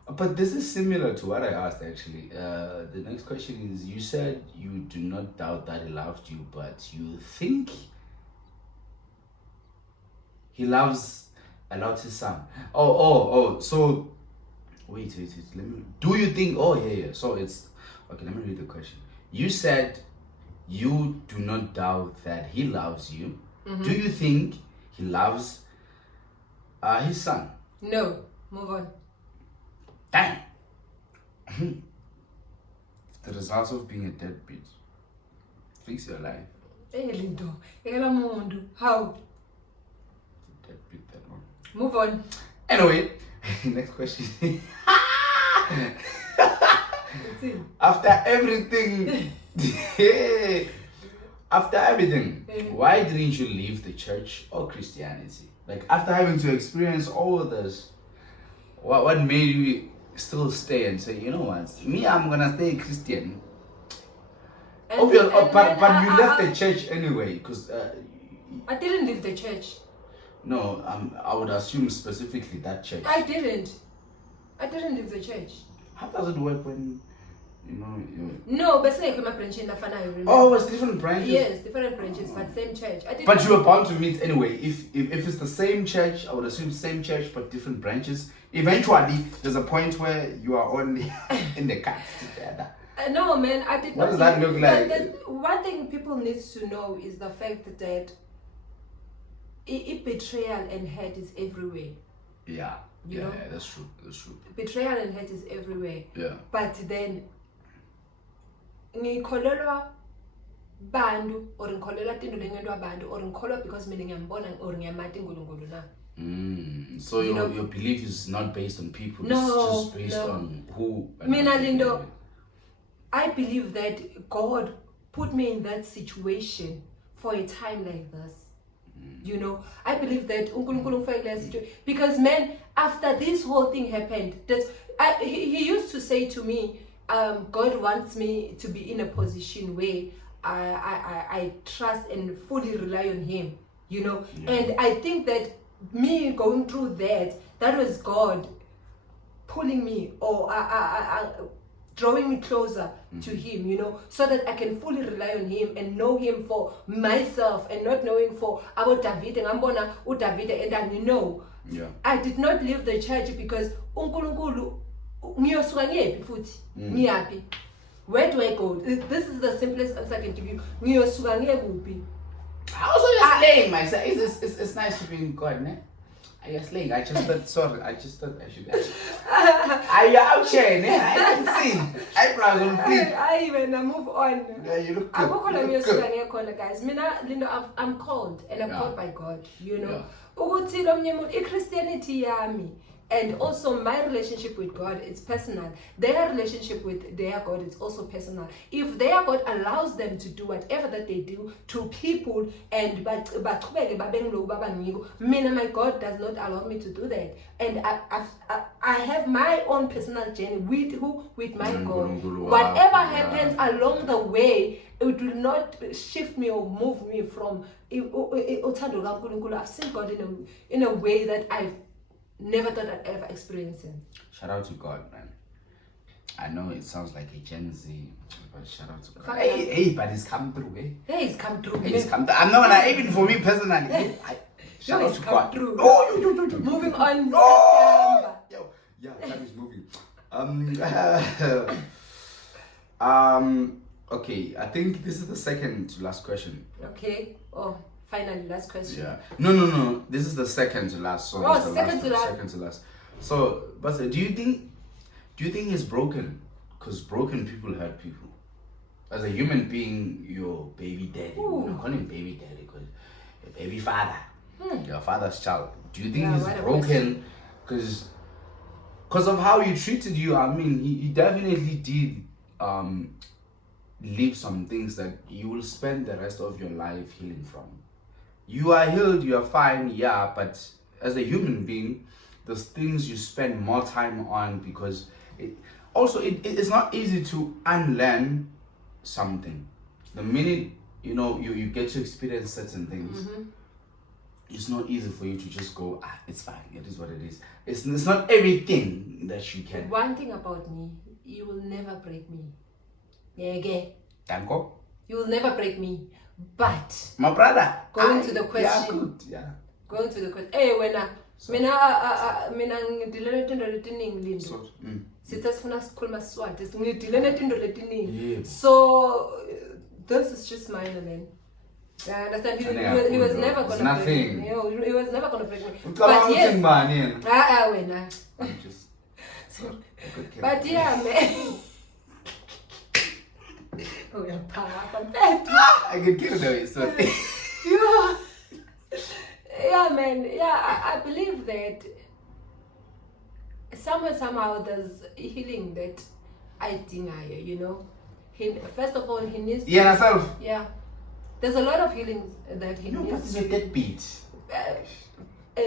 But this is similar to what I asked actually. The next question is, you said you do not doubt that he loved you, but you think he loves a lot his son. Oh. So, wait. Let me. Do you think? Oh, yeah. So it's okay. Let me read the question. You said you do not doubt that he loves you. Do you think he loves his son? No. Move on. Damn. The results of being a deadbeat. Fix your life. Hey, Lindo. How? Deadbeat that one. Move on. Anyway, next question. After everything, why didn't you leave the church or Christianity? Like after having to experience all of this, what made you still stay and say, you know what, me, I'm gonna stay Christian? But you left the church anyway, because I didn't leave the church. No, I would assume specifically that church. I didn't leave the church. How does it work when No, but say my branch in the Oh, it's different branches. Yes, different branches, but same church. But you were bound to meet anyway. If it's the same church, I would assume same church but different branches. Eventually, there's a point where you are only in the car together. No, man, I did what not. What does that look like? One thing people need to know is the fact that betrayal and hate is everywhere. Yeah. You know? Yeah, that's true. Betrayal and hate is everywhere. Yeah. But then ngikholelwa bantu or ngikholelwa tinto lengentwa abantu or ngikholelwa because mina ngiyambona or ngiyamati uNkulunkulu na. So your belief is not based on people, it's just based on who. Mina Lindo, I believe that God put me in that situation for a time like this. You know, I believe that uNkulunkulu ngifakile that situation because man, after this whole thing happened, he used to say to me, God wants me to be in a position where I trust and fully rely on Him, you know. Yeah. And I think that me going through that was God pulling me or drawing me closer to Him, you know, so that I can fully rely on Him and know Him for myself and not knowing for about David and Ambona or David and you know. Yeah. I did not leave the church because uNkulunkulu ngiyosuka ngephi futhi ngiyaphi. Where do I go? This is the simplest answer I can give you. Ngiyosuka ngekuphi. Also you're slaying myself. It's nice to be in God, ne? You're slaying. I just thought I should are you out here, ne? I can see. Eyebrows on fleek. I even move on. Yeah, you look good. Guys. Mina Lindo, I'm called and I'm called by God, you know. Ukuthi lo mnye umuntu Christianity yami And also my relationship with God, it's personal. Their relationship with their God is also personal. If their God allows them to do whatever that they do to people and my God does not allow me to do that. And I have my own personal journey with who? With my God. Whatever happens along the way, it will not shift me or move me from I've seen God in a way that I've never thought I'd ever experience him. Shout out to God, man. I know it sounds like a Gen Z, but shout out to God. Fuck Hey, but he's come through, eh? Hey, he's come through. He's come through. I'm not gonna, even for me personally, shout out he's to come God. through. Oh, yo. Moving on. Oh, yo, yeah, time is moving. Okay, I think this is the second to last question. Okay. Oh, finally, last question. Yeah. No. This is the second to last. So Oh, this is the second to last. Second to last. So, but do you think he's broken? Because broken people hurt people. As a human being, your baby daddy. Ooh. We don't call him baby daddy because your baby father. Your father's child. Do you think Yeah, he's what a broken? Because of how he treated you. I mean, he definitely did leave some things that you will spend the rest of your life healing from. You are healed, you are fine, yeah, but as a human being, there's things you spend more time on because it's not easy to unlearn something. The minute you get to experience certain things, it's not easy for you to just go, it's fine, it is what it is. It's not everything that you can. One thing about me, you will never break me. Yeah, okay. Danko? You will never break me. But My brother. Going to the question. Yeah, good. Yeah. Going to the question. Hey, mina ngidile netinto letiningi Lindo. So, Sithe sifuna sikhuluma Siswati. Ngidile netinto letiningi. Yeah. So this is just minor, man. I understand. He was never It's gonna break nothing. me. He was never gonna break me. But But yes. wena. Wena. Just sorry. But yeah, man. Oh, yeah, I can kill the so yeah, man. Yeah, I believe that somehow there's healing that I deny. First of all, he needs. Yeah, myself. Yeah. There's a lot of healings that he But needs. he's a deadbeat.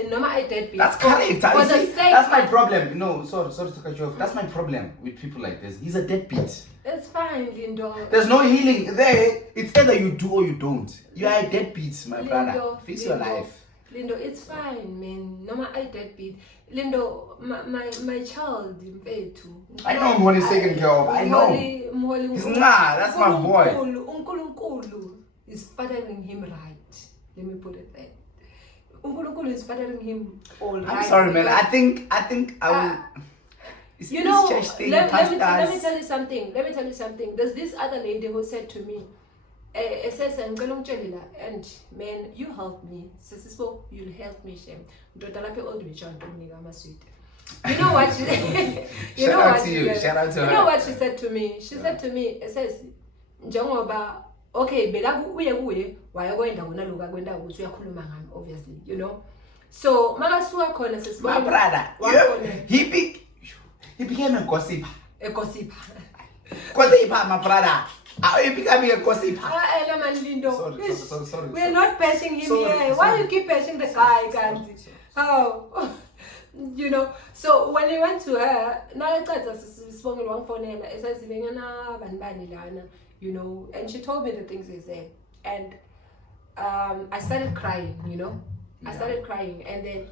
No, my deadbeat. That's correct. For the sake That's my problem. No, sorry to cut you off. That's my problem with people like this. He's a deadbeat. It's fine, Lindo. There's no healing there. It's either you do or you don't. You are a deadbeat, my brother. Fix your life. Lindo, it's fine, man. No, my deadbeat. Lindo, my child, Mfethu. I know Mholi is taken care of. I know. He's that's my boy. Unkulunkulu is fathering him right. Let me put it there. Unkulunkulu is fathering him all right. I'm sorry, man. I think I will. You know, let me tell you something. There's this other lady who said to me, it says, and man, you help me. Sisibo, you'll help me, Shem. You know what she Shout out to you. Shout out to her. You know what she said to me? She said to me, it says, Njengoba, okay, bela kuye wayekwenda kunaloku kwenda ukuthi uyakhuluma ngami, obviously, So, makasuka khona my brother, he became a gossiper. A gossiper. Gossiper, my brother. He became a gossiper. Sorry. We're not bashing him here. Why you keep bashing the guy, Gandhi? Oh, So when he went to her, and she told me the things he said, and I started crying. I started crying, and then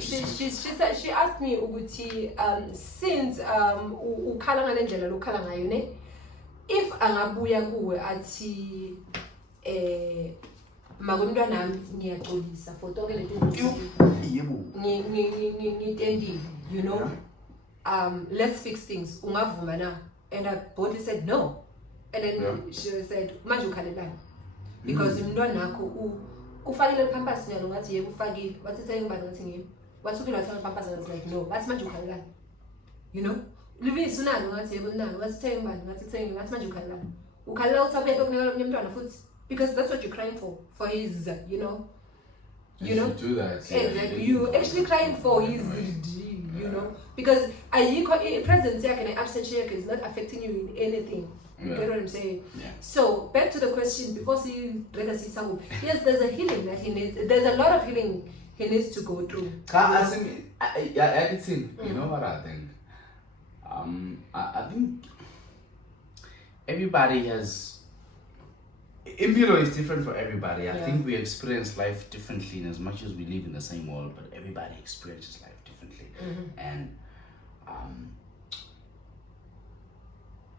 she said, she asked me ukuthi since ukhala ngalendlela lokhala ngayo ne, if angabuya kuwe athi makumntwanami ngiyaxolisa for tonke letinto ngitendile, let's fix things, ungavuma na? And I boldly said no, and then she said manje ukhalelani because umntwanakho ufakile pampers nyalo ngathi yebo ufakile, wathi thenga ngibani ngathi ngiyebo, wathi ukile wathenga pampers ngathi like no, wathi manje ukhalelani, livisi unalo ngathi yebo nalo, wathi thenga ngibani ngathi thenga, wathi manje ukhalelani, ukhalela ukuthi aphethe okunikela omnye umntwana futhi, because that's what you're crying for his You do that. exactly, you actually crying for his you know, because presence and absence is not affecting you in anything. You get what I'm saying? Yeah. So back to the question before yes, there's a healing that he needs. There's a lot of healing he needs to go through. I think, you know what I think? I think everybody has. Impilo is different for everybody. I think we experience life differently, in as much as we live in the same world, but everybody experiences life differently. And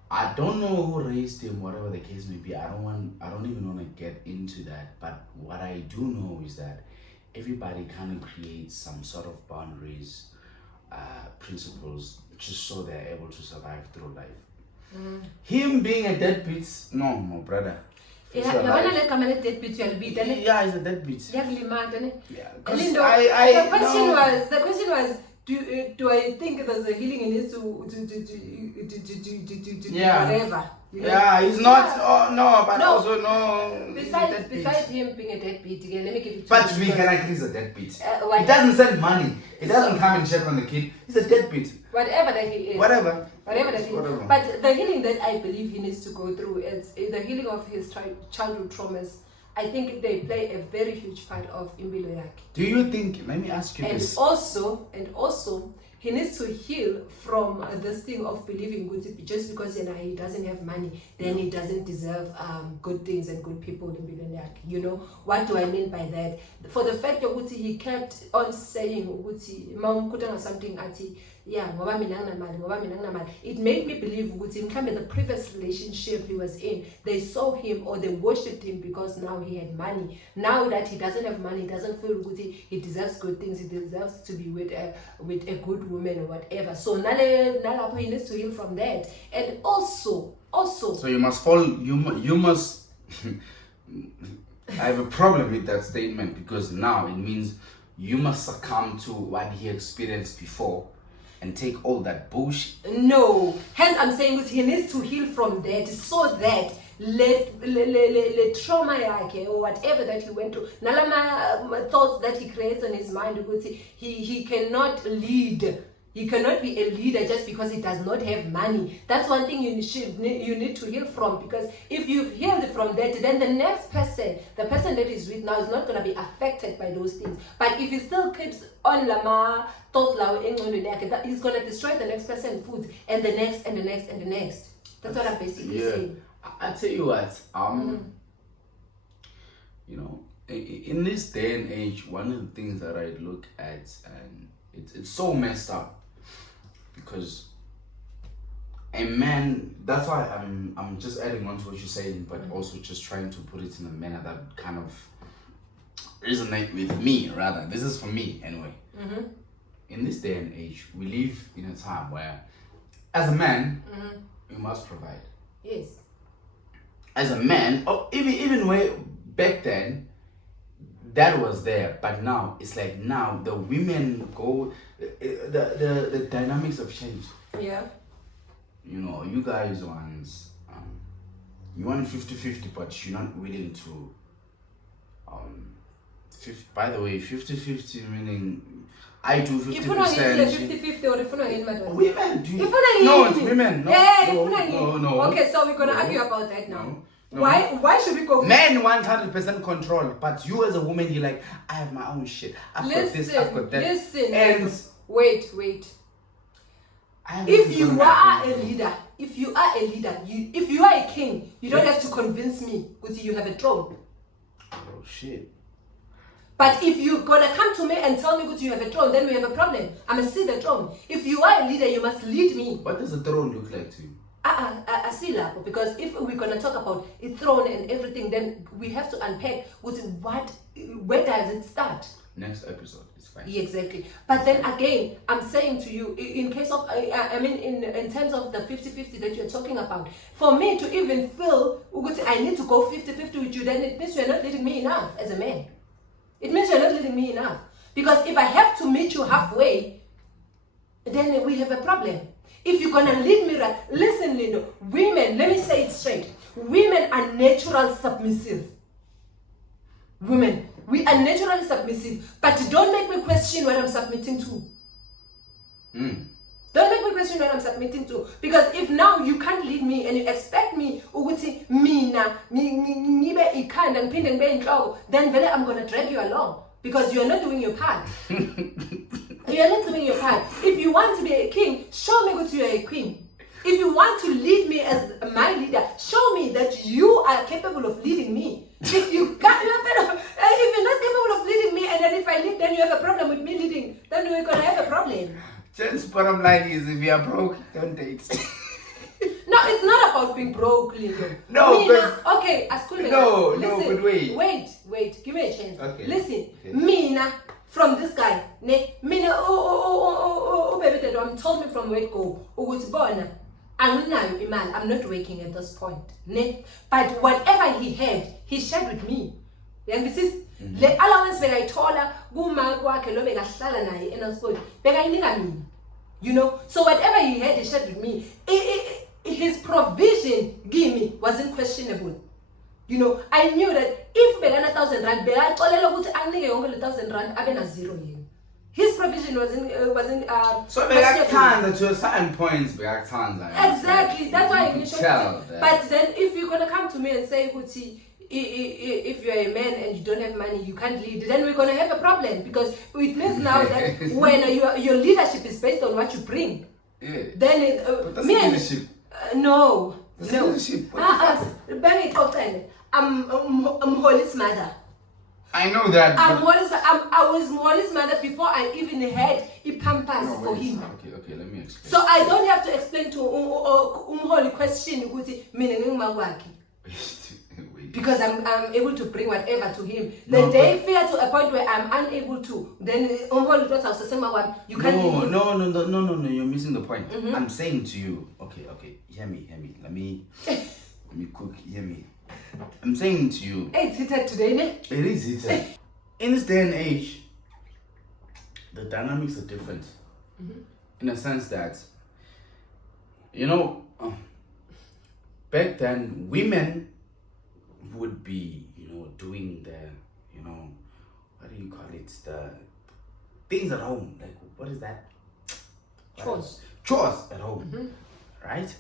I don't know who raised him, whatever the case may be. I don't even want to get into that. But what I do know is that everybody kind of creates some sort of boundaries, principles, just so they're able to survive through life. Him being a deadbeat, no, my brother. Yeah, he's a deadbeat. Yeah, the the question was, do I think there's a healing in this to whatever? You know? Yeah, he's not. Oh no, but also no. Besides him being a deadbeat, again, let me give it to but you. we can agree he's a deadbeat. He doesn't send money. He doesn't come and check on the kid. He's a deadbeat. Whatever that he is. Whatever that he is. But the healing that I believe he needs to go through is the healing of his childhood traumas. I think they play a very huge part of Impilo yakhe. Do you think? Let me ask you this. And also, he needs to heal from this thing of believing good just because he doesn't have money, then he doesn't deserve good things and good people in Impilo yakhe. You know, what do I mean by that? For the fact that he kept on saying something it made me believe the previous relationship he was in, they saw him or they worshipped him because now he had money. Now that he doesn't have money, he doesn't feel good, he deserves good things, he deserves to be with a good woman or whatever. So now he needs to heal from that. And also so you must follow, you must I have a problem with that statement, because now it means you must succumb to what he experienced before and take all that bullshit. No, hence I'm saying he needs to heal from that, so that let trauma yakhe or whatever that he went through, nalama thoughts that he creates in his mind, he cannot lead. He cannot be a leader just because he does not have money. That's one thing you need to heal from, because if you've healed from that, then the next person, the person that is with now, is not going to be affected by those things. But if he still keeps on lama thoughts, he's going to destroy the next person food and the next and the next and the next. That's what I'm basically saying. I tell you what, you know, in this day and age, one of the things that I look at, and it's so messed up, because a man, that's why I'm just adding on to what you're saying, but also just trying to put it in a manner that kind of resonate with me, rather. This is for me anyway. In this day and age, we live in a time where, as a man, you must provide. Yes. As a man, even way back then, that was there, but now it's like now the women go, the dynamics have changed. Yeah. You know, you guys want you want 50-50, but you're not willing to by the way, 50-50 meaning I do 50%. If you don't 50-50 or if you don't women do. No, it's women. No. Okay, so we're gonna argue about that now. No. Why should we go? Men want 100% control, but you as a woman, you're like, I have my own shit. I've got this, I've got that. Listen, and wait. If you are a leader, if you are a king, you don't have to convince me because you have a throne. Oh shit. But if you're gonna come to me and tell me that you have a throne, then we have a problem. I'm gonna see the throne. If you are a leader, you must lead me. What does a throne look like to you? I see that, because if we're gonna talk about a throne and everything, then we have to unpack where does it start? Next episode is fine. Exactly. But then again, I'm saying to you, in case of, in terms of the 50-50 that you're talking about, for me to even feel I need to go 50-50 with you, then it means you're not leading me enough as a man. It means you're not leading me enough. Because if I have to meet you halfway, then we have a problem. If you're gonna lead me right, listen, Lindo, women, let me say it straight. Women are natural submissive. Women, we are naturally submissive, but don't make me question what I'm submitting to. Don't make me question what I'm submitting to. Because if now you can't lead me and you expect me ukuthi mina ngibe ikhanda ngiphinde ngibe inhloko, then vele I'm gonna drag you along because you're not doing your part. You're not doing your part. If you want to be a king, show me that you're a queen. If you want to lead me as my leader, show me that you are capable of leading me. If you're not capable of leading me, and then if I lead, then you have a problem with me leading, then we're gonna have a problem. Just bottom line is, if you are broke, don't date. No, it's not about being broke, Lindo. No, Mina, okay, no, listen, but wait. Wait, give me a chance. Okay. Listen, Okay. Mina, from this guy, ne, Mina, baby, that one told me from where to go. Bona, I'm not working at this point. Ne? But whatever he had, he shared with me. And this is the allowance that I told her, you know, so whatever he had, he shared with me. His provision, give me, wasn't questionable. You know, I knew that if Begana 1,000 rand, zero. His provision wasn't So questionable. to a certain point, Exactly, that's why I tell that. But then if you're gonna come to me and say, Guti, if you're a man and you don't have money, you can't lead, then we're gonna have a problem because it means now that when your leadership is based on what you bring, then But that's me and leadership. No. That's No. leadership. What the I'm Holly's mother. I know that. I was Holly's mother before I even had a pampers No, for wait, him. Okay, let me explain. So I don't have to explain to Holy question ukuthi mina ngingumawakhe. Wait. Because I'm able to bring whatever to him. The No, day fear to a point where I'm unable to, then Holy thought I was saying you can't leave him. No, you're missing the point. Mm-hmm. I'm saying to you, okay, hear me. Let me cook, hear me. I'm saying to you, Hey, it's heated today, ne? it is heated. In this day and age, the dynamics are different. In a sense that, you know, back then, women would be, doing the, what do you call it? The things at home. Like, what is that? Chores at home. Right?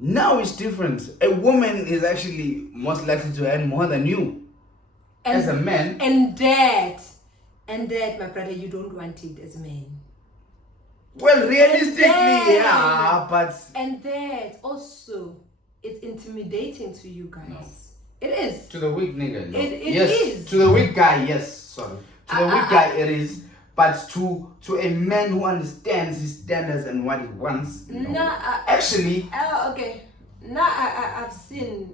Now it's different. A woman is actually most likely to earn more than you. As a man. And that, my brother, you don't want it as a man. Well, realistically, then- yeah, but And that also, it's intimidating to you guys. No. It is. to the weak nigga, no. It yes. is. To the weak guy, yes. Sorry. To the weak guy, it is. But to a man who understands his standards and what he wants, actually, Okay. Now I've seen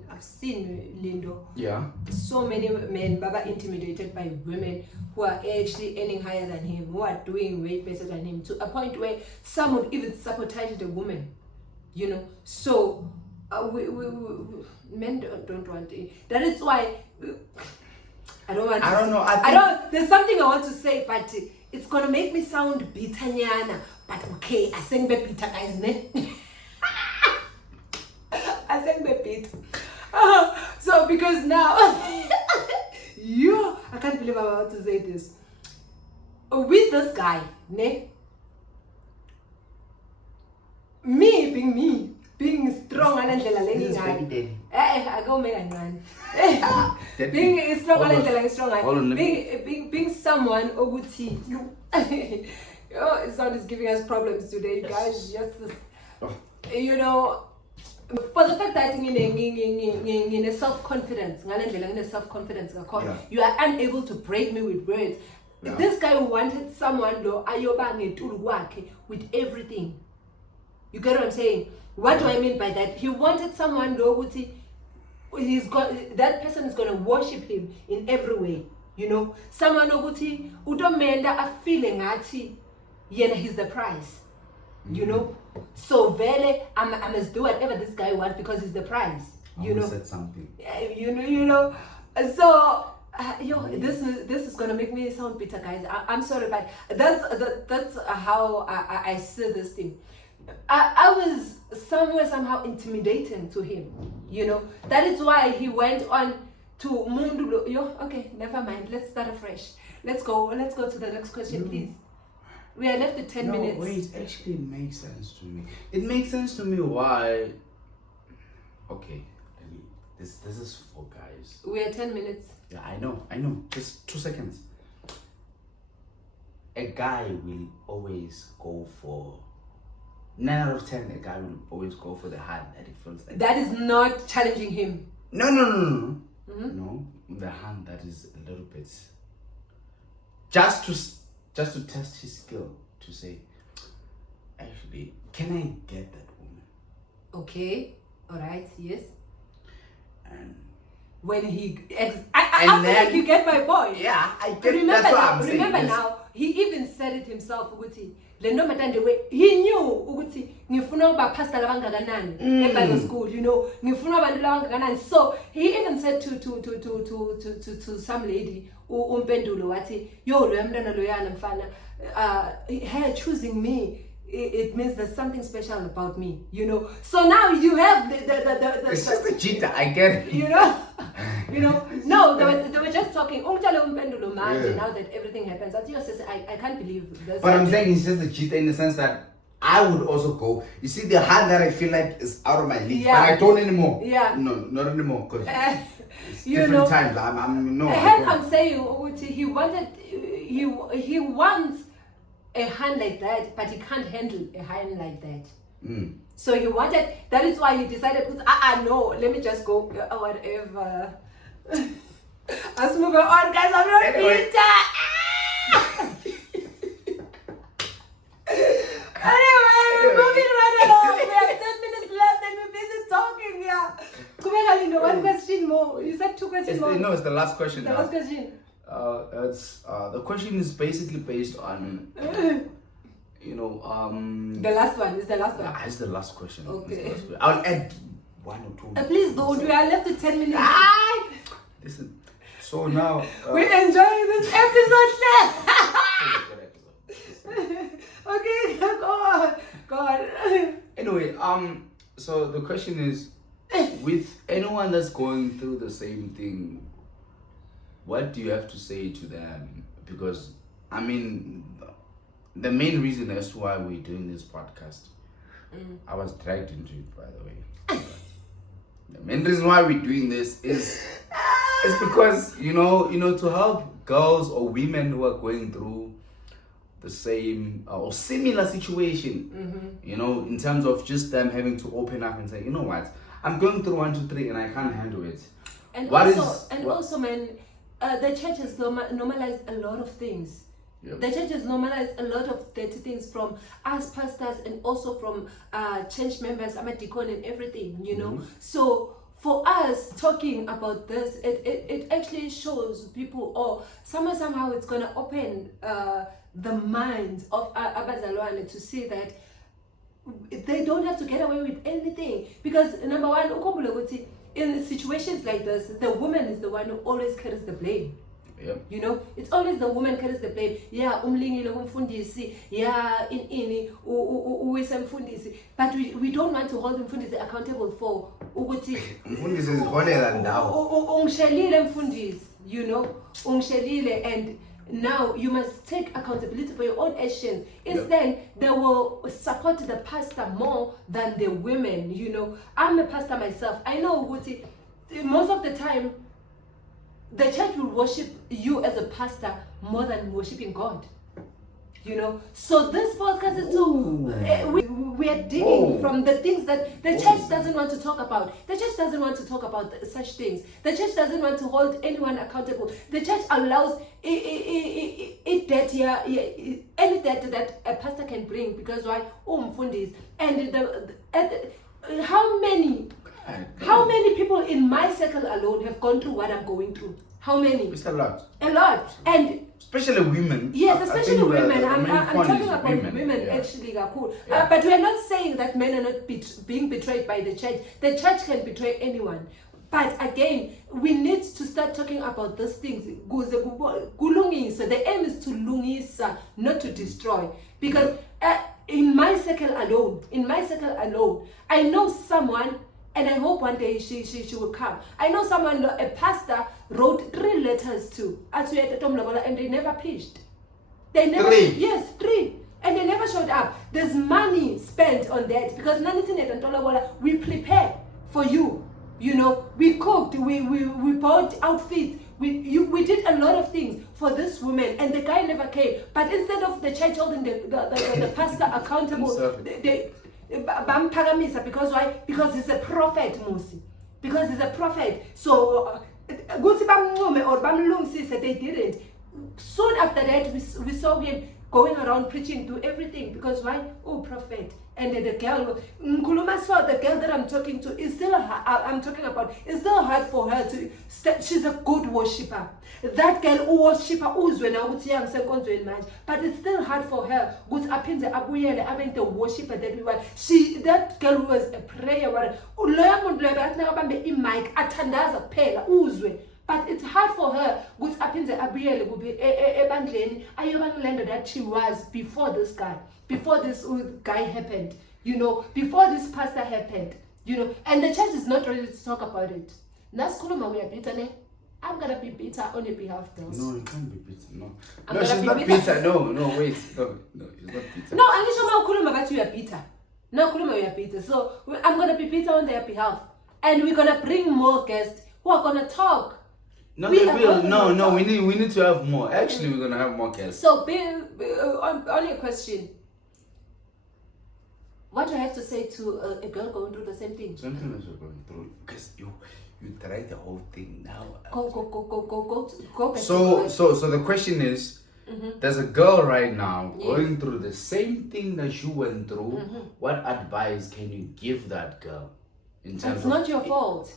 Lindo. yeah. So many men, Baba, intimidated by women who are actually earning higher than him, who are doing way better than him, to a point where some would even sabotage the woman. So we men don't want it. That is why I don't want. I don't know. I don't. There's something I want to say, but it's gonna make me sound bitanyana. But okay, I think bitter guys, ne? I think bit. So because now I can't believe I'm about to say this. With this guy, ne? Me being strong and This is baby daddy. I go make a man. Being strong and strong. Being someone oguti. It sounds giving us problems today, guys. Just for the fact that in a self-confidence, you are unable to break me with words. Yeah. This guy wanted someone with everything. You get what I'm saying? What do I mean by that? He wanted someone that person is gonna worship him in every way. Someone udomenda a feeling he's the prize. So vele I must do whatever this guy wants because he's the prize. Said something. So this is gonna make me sound bitter, guys. I'm sorry, but that's how I see this thing. I was somehow intimidating to him. That is why he went on to Mundu. Okay, never mind. Let's start afresh. Let's go to the next question, please. We are left with 10 minutes. Wait, actually it makes sense to me. It makes sense to me why. Okay, this is for guys. We are 10 minutes. Yeah, I know. Just 2 seconds. A guy will always go for 9 out of 10. A guy will always go for the hand that it feels like. That is not challenging him. No. Mm-hmm. No, the hand that is a little bit. Just to test his skill, to say, actually, can I get that woman? Okay. All right. Yes. And When he, I And feel then- like you get my point. yeah, I get. Remember That's what now. I'm saying. Remember yes. now. He even said it himself. Ukuthi le ntombazane the way he knew ukuthi ngifuna ukuba pastor labangakanani eBible school. You know, ngifuna abantu labangakanani. So he even said to some lady umpendulo wathi yo lo mntwana loyana mfana her choosing me. It means there's something special about me, you know. So now you have the It's just a cheetah. I get it. you know. No, they were just talking. Ungitshele umpendulo manje, Yeah. now that everything happens. I can't believe this. But I'm saying it's just a cheetah in the sense that I would also go. You see, the hand that I feel like is out of my league, Yeah. but I don't anymore. Yeah. No, not anymore. Cause it's you different know, times. I'm no. I hence don't. I'm saying he wants a hand like that, but he can't handle a hand like that. Mm. So he wanted. That is why he decided. No, let me just go. Whatever. Let's move on, guys. I'm not Anyway. Anyway, we're moving right along. We have 10 minutes left and we're busy talking. Yeah. Kumeka Lindo, one question more. You said 2 questions more. No, it's the last question. The now. last question. The question is basically based on, you know, The last one is the last one. it's the last question. Okay. It's the last question. I'll add 1 or 2. Please don't. We are left with 10 minutes. Listen. So now. We're enjoying this episode. Okay, go on. Anyway, so the question is, with anyone that's going through the same thing, what do you have to say to them? Because I mean, the main reason as to why we're doing this podcast, I was dragged into it, by the way. The main reason why we're doing this is because you know to help girls or women who are going through the same or similar situation, you know, in terms of just them having to open up and say, you know what, I'm going through 1, 2, 3 and I can't handle it. And What also, is- and what- also, man, the church has normalized a lot of things. Yep. The church has normalized a lot of dirty things from us pastors and also from church members, Amadikon and everything, you know. So for us talking about this, it actually shows people, or somehow it's gonna open the minds of Abazalwane to see that they don't have to get away with anything. Because number one, ukhumbule ukuthi in situations like this, the woman is the one who always carries the blame. Yep. You know, it's always the woman carries the blame. Yeah, umlingile umfundisi. Yeah, uwisemfundisi. But we don't want to hold umfundisi accountable for ukuthi Mfundisi is hotter than thou. ungishelile mfundisi, you know, ungishelile, and now you must take accountability for your own actions. Instead, they will support the pastor more than the women, you know. I'm a pastor myself. I know ukuthi most of the time the church will worship you as a pastor more than worshiping God. You know, so this podcast is we are digging from the things that the church doesn't want to talk about. The church doesn't want to talk about such things. The church doesn't want to hold anyone accountable. The church allows any debt that a pastor can bring, because why? Mfundis. And how many people in my circle alone have gone through what I'm going through? How many? It's a lot. A lot. And Especially women. yes, I especially think women. the I'm main point talking is about women yeah. actually, cool. Yeah. But we are not saying that men are not being betrayed by the church. The church can betray anyone. But again, we need to start talking about these things. The aim is to lungisa, not to destroy. Because in my circle alone, I know someone, and I hope one day she will come. I know someone, a pastor, wrote 3 letters to Asueta Tomlabola, and they never pitched. They never. 3? Yes, 3. never showed up. There's money spent on that because we prepare for you. You know, we cooked, we bought outfits, we did a lot of things for this woman, and the guy never came. But instead of the church holding the pastor accountable, they because why? Because he's a prophet, Musi. Because he's a prophet. So they didn't. Soon after that, we saw him going around preaching to everything. Because why? Oh, prophet. And the girl, Nkuluma saw the girl that I'm talking to, is still I'm talking about, it's still hard for her to, she's a good worshipper. That girl who worshiper, but it's still hard for her. The worshiper that we want. That girl was a prayer. But it's hard for her that she was before this guy. Before this guy happened, you know, before this pastor happened, you know, and the church is not ready to talk about it. I'm gonna be bitter on your behalf, girls. No, you can't be bitter. No, she's not bitter. No, wait, no, she's not bitter. No, I'm sure Kuluma, but you are bitter. No, Kuluma, you are bitter. So I'm gonna be bitter on their behalf, and we're gonna bring more guests who are gonna talk. No, we need to have more. Actually, we're gonna have more guests. So, on your question. What do I have to say to a girl going through the same thing? Something that you're going through, because you tried the whole thing now. Go back. So the question is, there's a girl right now going through the same thing that you went through. What advice can you give that girl? It's not your fault.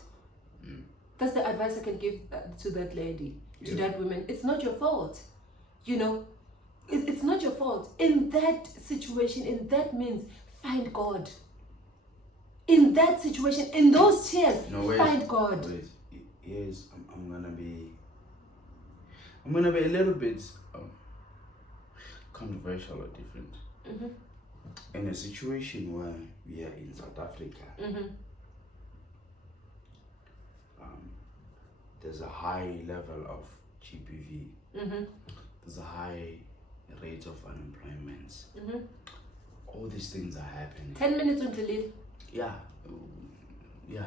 That's the advice I can give to that lady, to that woman. It's not your fault. You know, it's not your fault. In that situation, in that means, find God. In that situation, in those tears, find God. Wait. Yes, I'm gonna be a little bit controversial or different. In a situation where we are in South Africa, there's a high level of GBV. There's a high rate of unemployment. All these things are happening. 10 minutes until it. Yeah,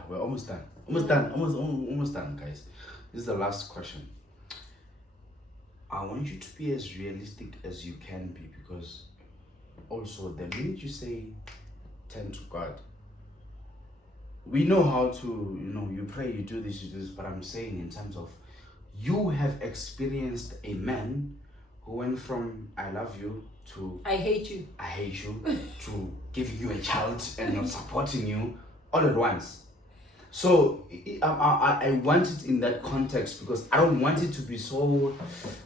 we're almost done. Almost done, guys. This is the last question. I want you to be as realistic as you can be, because also the minute you say turn to God, we know how to, you pray, you do this, but I'm saying in terms of, you have experienced a man who went from I love you to I hate you to giving you a child and not supporting you all at once. So I want it in that context, because I don't want it to be so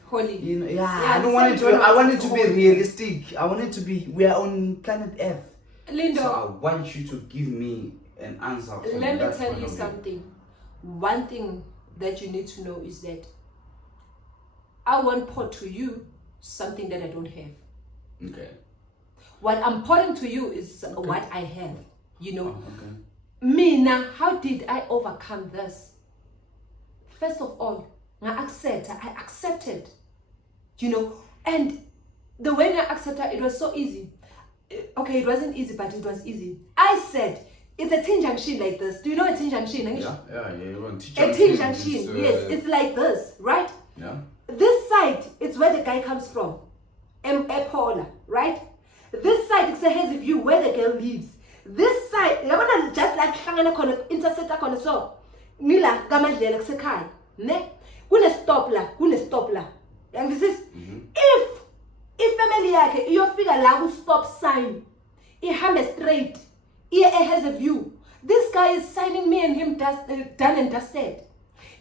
holy. I don't want it to. I want it to be realistic. I want it to be, we are on planet Earth. Lindo, so I want you to give me an answer. Let me tell you something. One thing that you need to know is that I won't pour to you something that I don't have. Okay. What I'm pouring to you is what I have. Me now, how did I overcome this? First of all, I accepted, and the way I accepted, it was so easy. Okay, it wasn't easy, but it was easy. I said, it's a tin junction like this. Do you know a tin junction? Yeah. A tin junction, yes, it's like this, right? Yeah. This side, it's where the guy comes from. Paula, right? This side, it's a hazy view where the girl lives. This side, just like intersector so. Nila gamadlela kusekhaya, ne? Kune stop la. And this is if family yakhe iyofika la ku stop sign, ihambe straight, it has a view. This guy is signing me and him done and dusted.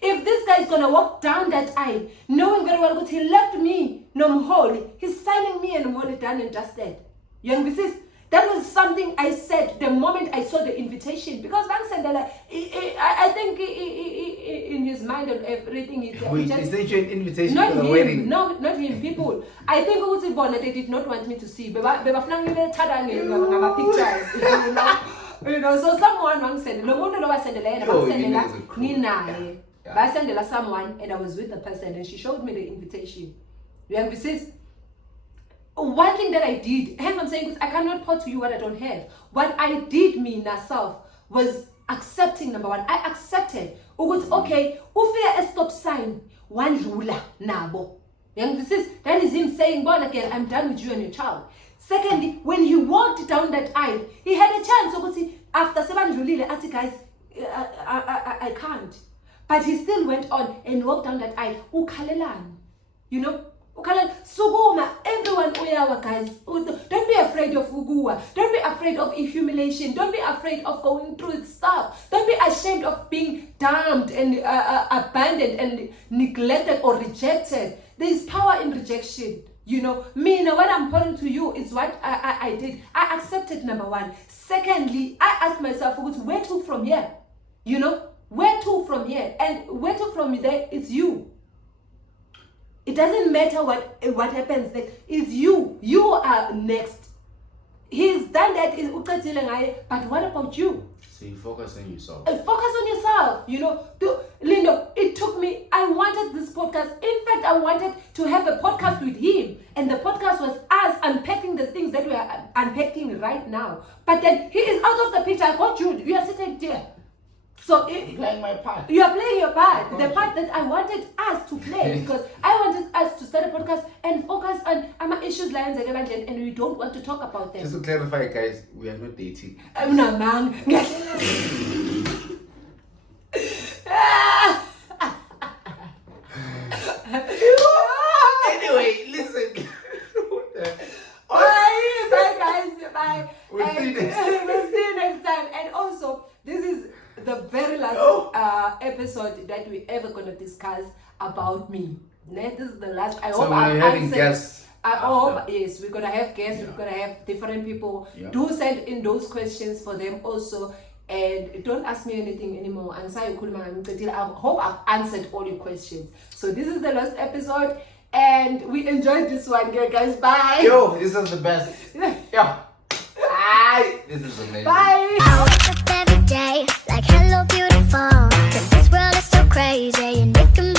If this guy is gonna walk down that aisle, knowing very well that he left me no holy, he's signing me and holy done and dusted. Young Mrs. That was something I said the moment I saw the invitation, because I think in his mind and everything, is that your invitation not for the him, wedding? No, not him. People, I think also Bonnet, they did not want me to see. They were flying pictures, so someone wants send. No wonder I send I sent someone, and I was with the person, and she showed me the invitation. You have this. one thing that I did, hence I'm saying this, I cannot pour to you what I don't have. What I did me myself was accepting. Number one, I accepted. Okay, ufika a stop sign, one rula nabo. That is him saying, born again, I'm done with you and your child. Secondly, when he walked down that aisle, he had a chance. So after 7 July, I said, guys, I can't. But he still went on and walked down that aisle. Ukalelan. You know? Suguma, everyone, guys. Don't be afraid of Ugua. Don't be afraid of humiliation. Don't be afraid of going through stuff. Don't be ashamed of being damned and abandoned and neglected or rejected. There is power in rejection. You know, me, now what I'm putting to you is what I did. I accepted, number one. Secondly, I asked myself, where to from here? You know, where to from here? And where to from there is you. It doesn't matter what happens next. It's you. You are next. He's done that, but what about you? So you focus on yourself. Focus on yourself. You know, Lindo, it took me, I wanted this podcast. In fact, I wanted to have a podcast with him. And the podcast was us unpacking the things that we are unpacking right now. But then he is out of the picture. I got you. You are sitting there. So I'm playing my part. You are playing your part. The part that I wanted us to play. Because I wanted us to start a podcast and focus on our issues, lines, and we don't want to talk about them. Just to clarify, guys, we are not dating. No, man. Anyway, listen. Bye, guys. Bye. We'll see you next time. And also, this is the very last episode that we ever gonna discuss about me. This is the last. I hope I'm having guests. I hope, yes, we're gonna have guests. We're gonna have different people. Yeah. Do send in those questions for them also. And don't ask me anything anymore. I hope I've answered all your questions. So this is the last episode, and we enjoyed this one, guys. Bye. Yo, this is the best. Yo. Bye. This is amazing. Bye. I wake up every day like hello beautiful, 'cause this world is so crazy and it can